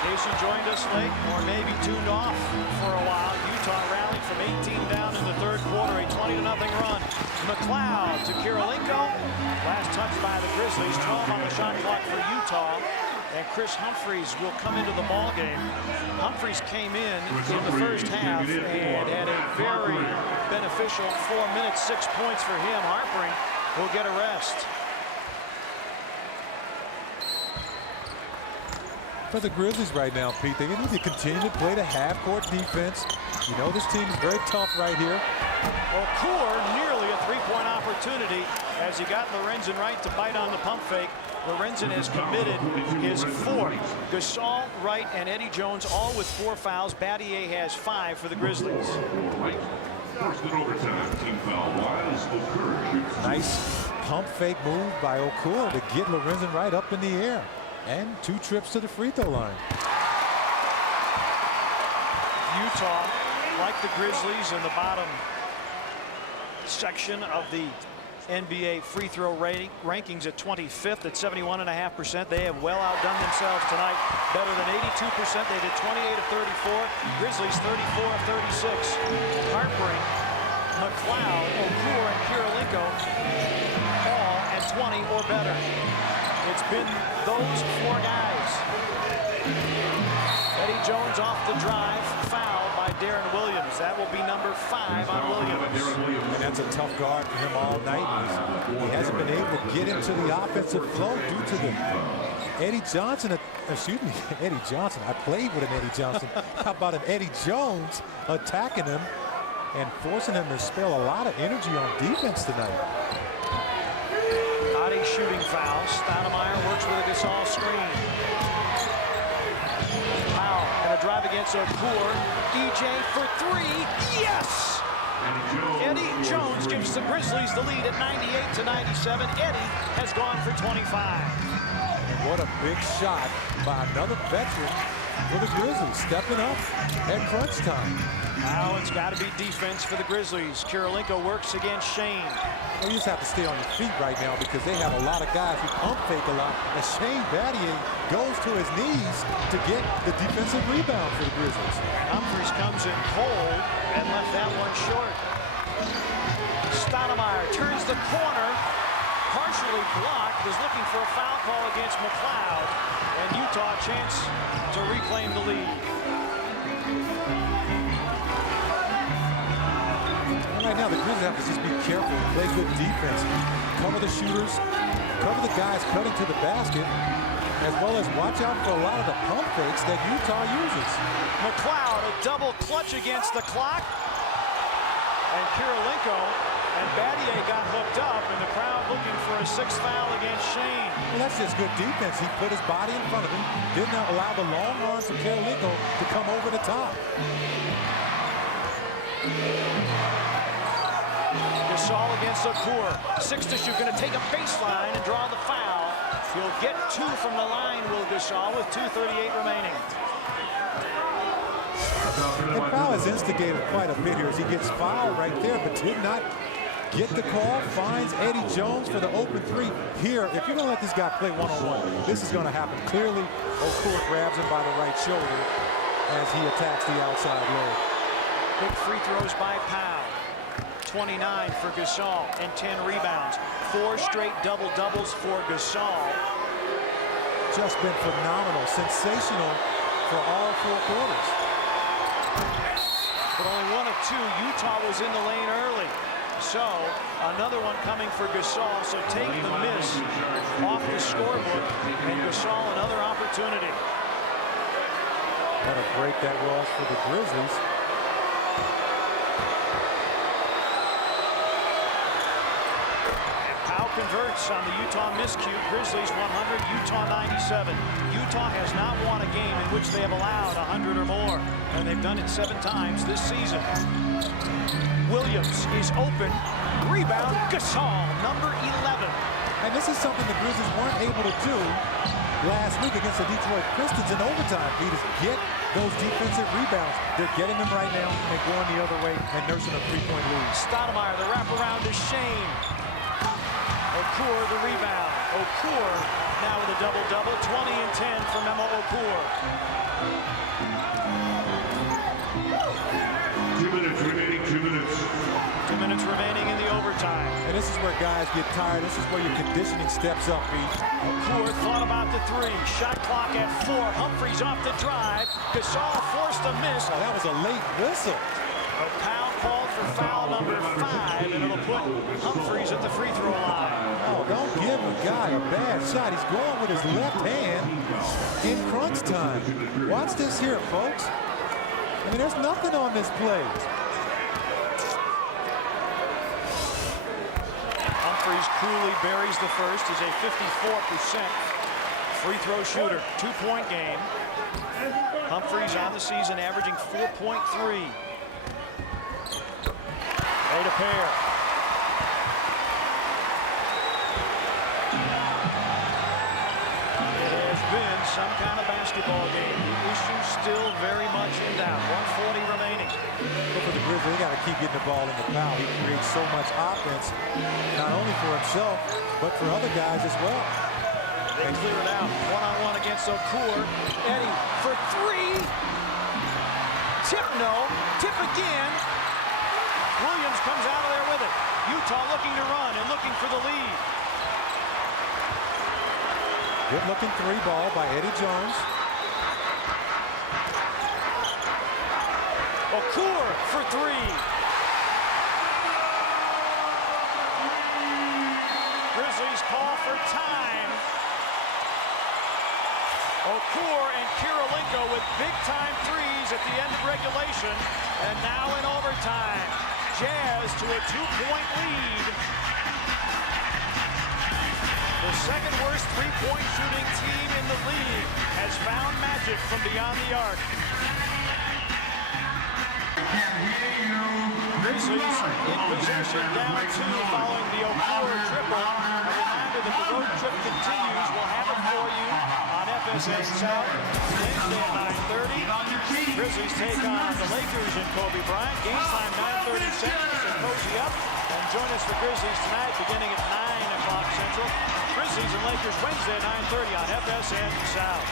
Jason joined us late, or maybe tuned off for a while. Utah rallied from 18 down in the third quarter, a 20-0 run. McLeod to Kirilenko. Last touch by the Grizzlies, 12 on the shot clock for Utah. And Chris Humphries will come into the ball game. Humphries came in the first half and had a very beneficial 4 minutes, 6 points for him. Harpring will get a rest. For the Grizzlies right now, Pete, they need to continue to play the half-court defense. You know this team is very tough right here. Okur nearly a three-point opportunity as he got Lorenzen Wright to bite on the pump fake. Lorenzen has committed his fourth. Gasol, Wright, and Eddie Jones all with 4 fouls. Battier has 5 for the Grizzlies. First in overtime, team foul-wise, Okur shoots. Nice pump fake move by Okur to get Lorenzen Wright up in the air. And 2 trips to the free throw line. Utah, like the Grizzlies, in the bottom section of the NBA free throw rankings at 25th at 71.5%. They have well outdone themselves tonight. Better than 82%. They did 28 of 34. Grizzlies 34 of 36. Harpring, McLeod, Okur, and Kirilenko all at 20 or better. It's been those 4 guys. Eddie Jones off the drive, fouled by Darren Williams. That will be number 5 on Williams. And that's a tough guard for him all night. He hasn't been able to get into the offensive flow due to the Eddie Johnson. Excuse me, Eddie Johnson. I played with an Eddie Johnson. How about an Eddie Jones attacking him and forcing him to spell a lot of energy on defense tonight. Body shooting foul. Stoudemire works with a Gasol screen. Foul and a drive against Okur. DJ for 3. Yes! Eddie Jones gives the Grizzlies the lead at 98-97. Eddie has gone for 25. And what a big shot by another veteran for the Grizzlies, stepping up at crunch time. Now it's got to be defense for the Grizzlies. Kirilenko works against Shane. Well, you just have to stay on your feet right now because they have a lot of guys who pump fake a lot. And Shane Battier goes to his knees to get the defensive rebound for the Grizzlies. Humphries comes in cold and left that one short. Stoudemire turns the corner, partially blocked, was looking for a foul call against McLeod, and Utah a chance to reclaim the lead. Right now, the Grizzlies have to just be careful, play good defense, cover the shooters, cover the guys cutting to the basket, as well as watch out for a lot of the pump fakes that Utah uses. McLeod, a double clutch against the clock, and Kirilenko and Battier got hooked up, and the crowd looking for a 6th foul against Shane. Well, that's just good defense. He put his body in front of him, did not allow the long arms of Kirilenko to come over the top. Gasol against Okur. 6 to shoot, going to take a baseline and draw the foul. He'll get 2 from the line, will Gasol, with 2:38 remaining. The foul has instigated quite a bit here as he gets fouled right there, but did not get the call. Finds Eddie Jones for the open 3. Here, if you're going to let this guy play one-on-one, this is going to happen. Clearly, Okur grabs him by the right shoulder as he attacks the outside leg. Big free throws by Powell. 29 for Gasol and 10 rebounds. 4 straight double-doubles for Gasol. Just been phenomenal, sensational for all 4 quarters. But only 1 of 2. Utah was in the lane early. So another one coming for Gasol. So take the miss off the scorebook, and Gasol another opportunity. What a break that was for the Grizzlies. Converts on the Utah miscue. Grizzlies 100, Utah 97. Utah has not won a game in which they have allowed 100 or more, and they've done it 7 times this season. Williams is open. Rebound, Gasol, number 11. And this is something the Grizzlies weren't able to do last week against the Detroit Pistons in overtime. Peters, get those defensive rebounds. They're getting them right now and going the other way and nursing a 3-point lead. Stoudemire, the wraparound to Shane. Okur, the rebound. Okur now with a double-double, 20 and 10 for Memo Okur. 2 minutes remaining, 2 minutes. 2 minutes remaining in the overtime. And this is where guys get tired. This is where your conditioning steps up, Pete. Okur thought about the 3. Shot clock at 4. Humphries off the drive. Gasol forced a miss. Oh, that was a late whistle. Powell called for for foul number 5, and it'll put Humphries at the free throw line. Oh, don't give a guy a bad shot. He's going with his left hand in crunch time. Watch this here, folks. I mean, there's nothing on this play. Humphries coolly buries the first. He's a 54% free throw shooter. 2-point game. Humphries on the season averaging 4.3. Made a pair. It has been some kind of basketball game. The issue still very much in doubt. 1:40 remaining. But for the Grizzlies, they got to keep getting the ball in the foul. He creates so much offense, not only for himself, but for other guys as well. They clear it out. One-on-one against Okur. Eddie for 3. Tip no. Tip again. Williams comes out of there with it. Utah looking to run and looking for the lead. Good looking 3 ball by Eddie Jones. Okur for 3. Grizzlies call for time. Okur and Kirilenko with big-time threes at the end of regulation, and now in overtime. Jazz to a 2-point lead. The second worst three-point shooting team in the league has found magic from beyond the arc. Grizzlies in possession, down 2 following the Okur triple. A reminder that the road trip continues. We'll have it for you on FSN South Wednesday at 9:30. Grizzlies take on the Lakers and Kobe Bryant. Game time 9:30 Central, so cozy up. And join us for Grizzlies tonight beginning at 9 o'clock Central. Grizzlies and Lakers Wednesday at 9:30 on FSN South.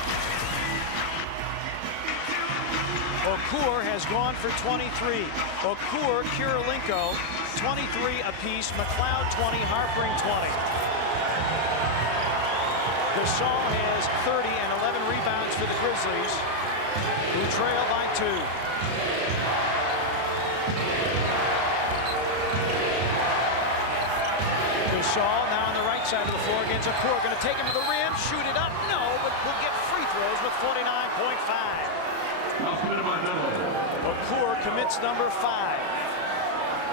Okur has gone for 23. Okur, Kirilenko, 23 apiece. McLeod 20, Harpring 20. Gasol has 30 and 11 rebounds for the Grizzlies, who trail by 2. Gasol now on the right side of the floor against Okur. Going to take him to the rim, shoot it up. No, but will get free throws with 49.5. Okur commits number 5.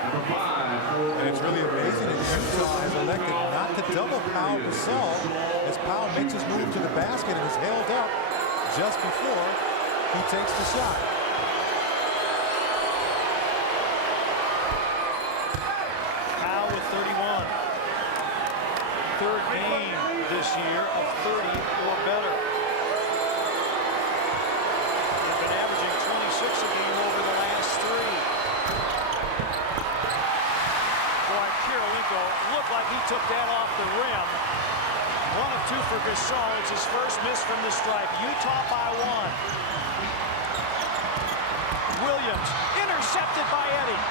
And it's really amazing that Utah has elected not to double P.Gasol as Powell makes his move to the basket and is held up just before he takes the shot. Powell with 31. Third game this year of 30 or better. They've been averaging 26 a game over the last 3. Boy, Kirilenko looked like he took that off the rim. 1 of 2 for Gasol. It's his first miss from the stripe. Utah by 1. Williams intercepted by Eddie.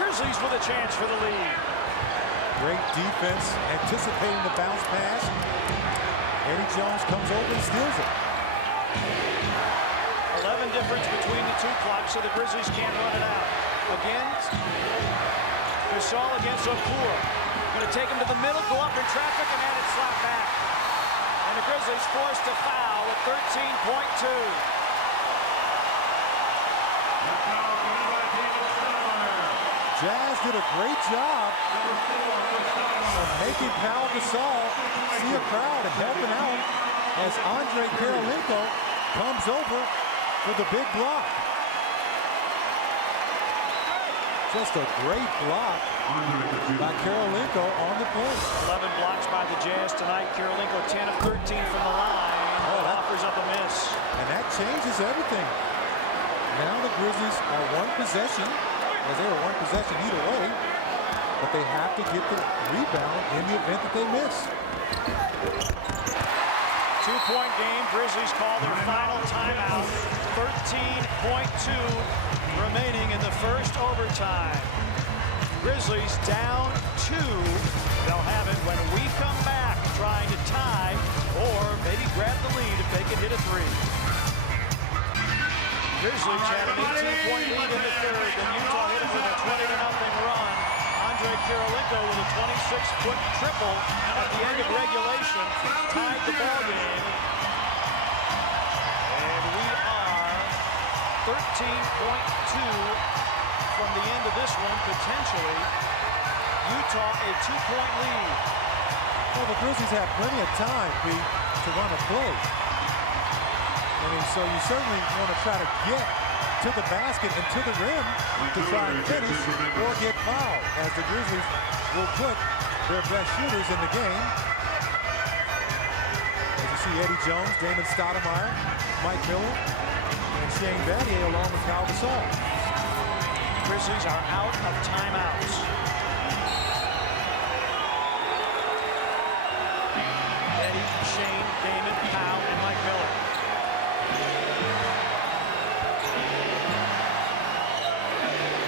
Grizzlies with a chance for the lead. Great defense, anticipating the bounce pass. Eddie Jones comes over and steals it. 11 difference between the 2 clocks, so the Grizzlies can't run it out. Again, Gasol against Okur. Going to take him to the middle, go up in traffic, and then it's slapped back. And the Grizzlies forced to foul at 13.2. Jazz did a great job of making P.Gasol see a crowd and helping out as Andre Kirilenko comes over for the big block. Just a great block by Kirilenko on the play. 11 blocks by the Jazz tonight. Kirilenko 10 of 13 from the line. Oh, that offers up a miss. And that changes everything. Now the Grizzlies are 1 possession, as they were 1 possession either way, but they have to get the rebound in the event that they miss. 2-point game. Grizzlies call their final timeout. 13.2 remaining in the first overtime. Grizzlies down 2. They'll have it when we come back, trying to tie or maybe grab the lead if they can hit a 3. Grizzlies had an 18-point lead in the third. Then Utah hit it with a 20-0 run. Kirilenko with a 26-foot triple at the end of regulation tied the ball game. And we are 13.2 from the end of this one, potentially. Utah a 2-point lead. Well, the Grizzlies have plenty of time, Pete, to run a play. I mean, so you certainly want to try to get to the basket and to the rim to try and finish or get fouled, as the Grizzlies will put their best shooters in the game. As you see, Eddie Jones, Damon Stoudemire, Mike Miller, and Shane Battier along with P.Gasol. Grizzlies are out of timeouts. Eddie, Shane, Damon, Powell, and Mike Miller.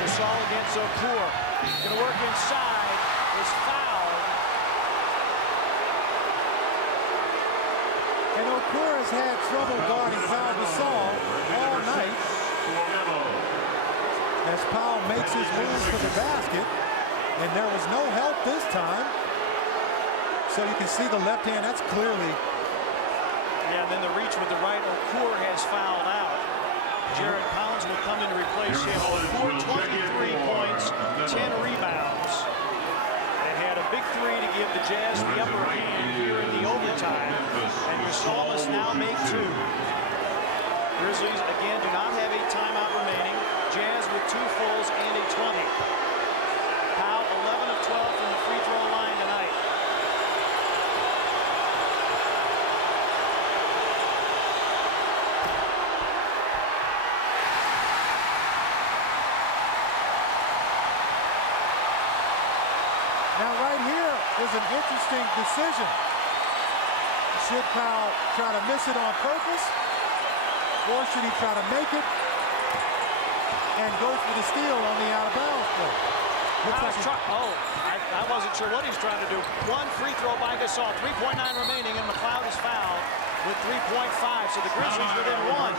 Gasol against Okur. Gonna work inside. Is fouled. And Okur has had trouble guarding P.Gasol all night. As Powell makes his move for the basket, and there was no help this time. So you can see the left hand, that's clearly. Yeah, and then the reach with the right. Okur has fouled out. Jared Pounds will come in to replace him. Okur, 23 points, 10 rebounds. And had a big three to give the Jazz the upper hand here in the overtime. And Gasol must now make two. Grizzlies, again, do not have a timeout remaining. Jazz with 2 fulls and a 20. Powell, 11 of 12 from the free throw line tonight. Now right here is an interesting decision. Should Powell try to miss it on purpose? Or should he try to make it and go for the steal on the out-of-bounds play? I wasn't sure what he's trying to do. One free throw by Gasol, 3.9 remaining, and McLeod is fouled with 3.5, so the Grizzlies within 1.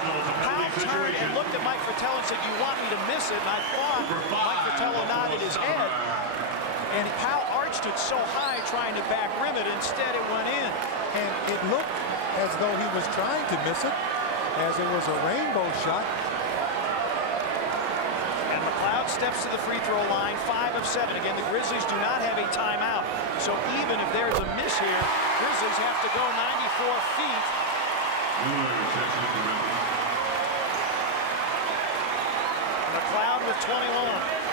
Powell turned and looked at Mike Fratello and said, "You want me to miss it?" And I thought Mike Fratello nodded his head, and Powell arched it so high trying to back rim it. Instead, it went in. And it looked as though he was trying to miss it, as it was a rainbow shot. And McLeod steps to the free throw line, 5 of 7. Again, the Grizzlies do not have a timeout. So even if there's a miss here, Grizzlies have to go 94 feet. McLeod with 21.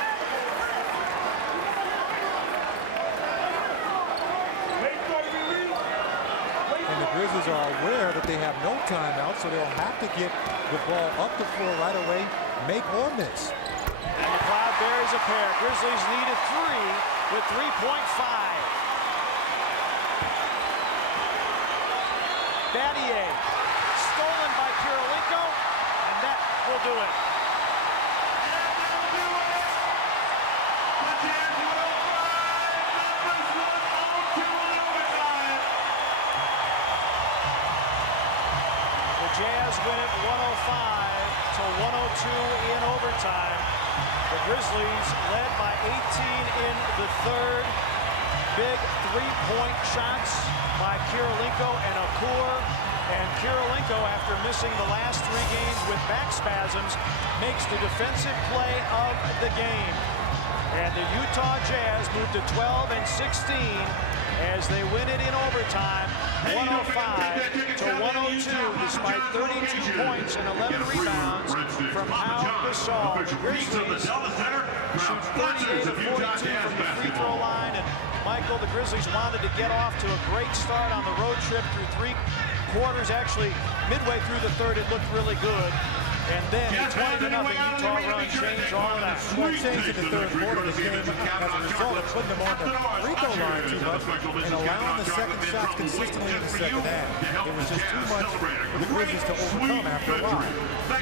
And the Grizzlies are aware that they have no timeout, so they'll have to get the ball up the floor right away, make or miss. And McLeod buries a pair. Grizzlies need a 3 with 3.5. Battier, stolen by Kirilenko, and that will do it. Jazz win it 105 to 102 in overtime. The Grizzlies led by 18 in the third. Big three-point shots by Kirilenko and Okur. And Kirilenko, after missing the last 3 games with back spasms, makes the defensive play of the game. And the Utah Jazz move to 12 and 16 as they win it in overtime, 105 to 102, despite 32 points and 11 rebounds from P.Gasol. The Grizzlies shoot 38 of 42 from the free throw line. And Michael, the Grizzlies wanted to get off to a great start on the road trip through 3 quarters. Actually, midway through the third, it looked really good. And then a 20-0 Utah run changed all of that. What changed in the third quarter of the game as a result of putting them on the free throw line too much and allowing the second shots consistently in the second half. It was just too much for the Grizzlies to overcome after a while.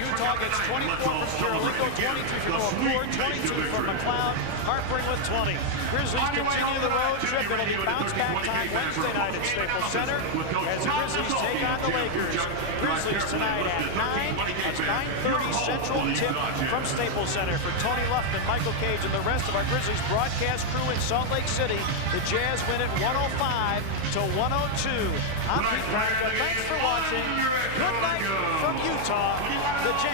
Utah gets 24 from Kirilenko, 22 from Okur, 22 from McLeod, Harpring with 20. Grizzlies continue the road trip. It'll be bounce back time Wednesday night at Staples Center as the Grizzlies take take on the Lakers. Grizzlies tonight at 9. That's 9:30 Central tip from Staples Center. For Tony Luffman, Michael Cage, and the rest of our Grizzlies broadcast crew in Salt Lake City, the Jazz win it 105-102. I'm Pete Pranica. Thanks for watching. Good night from Utah. The Jazz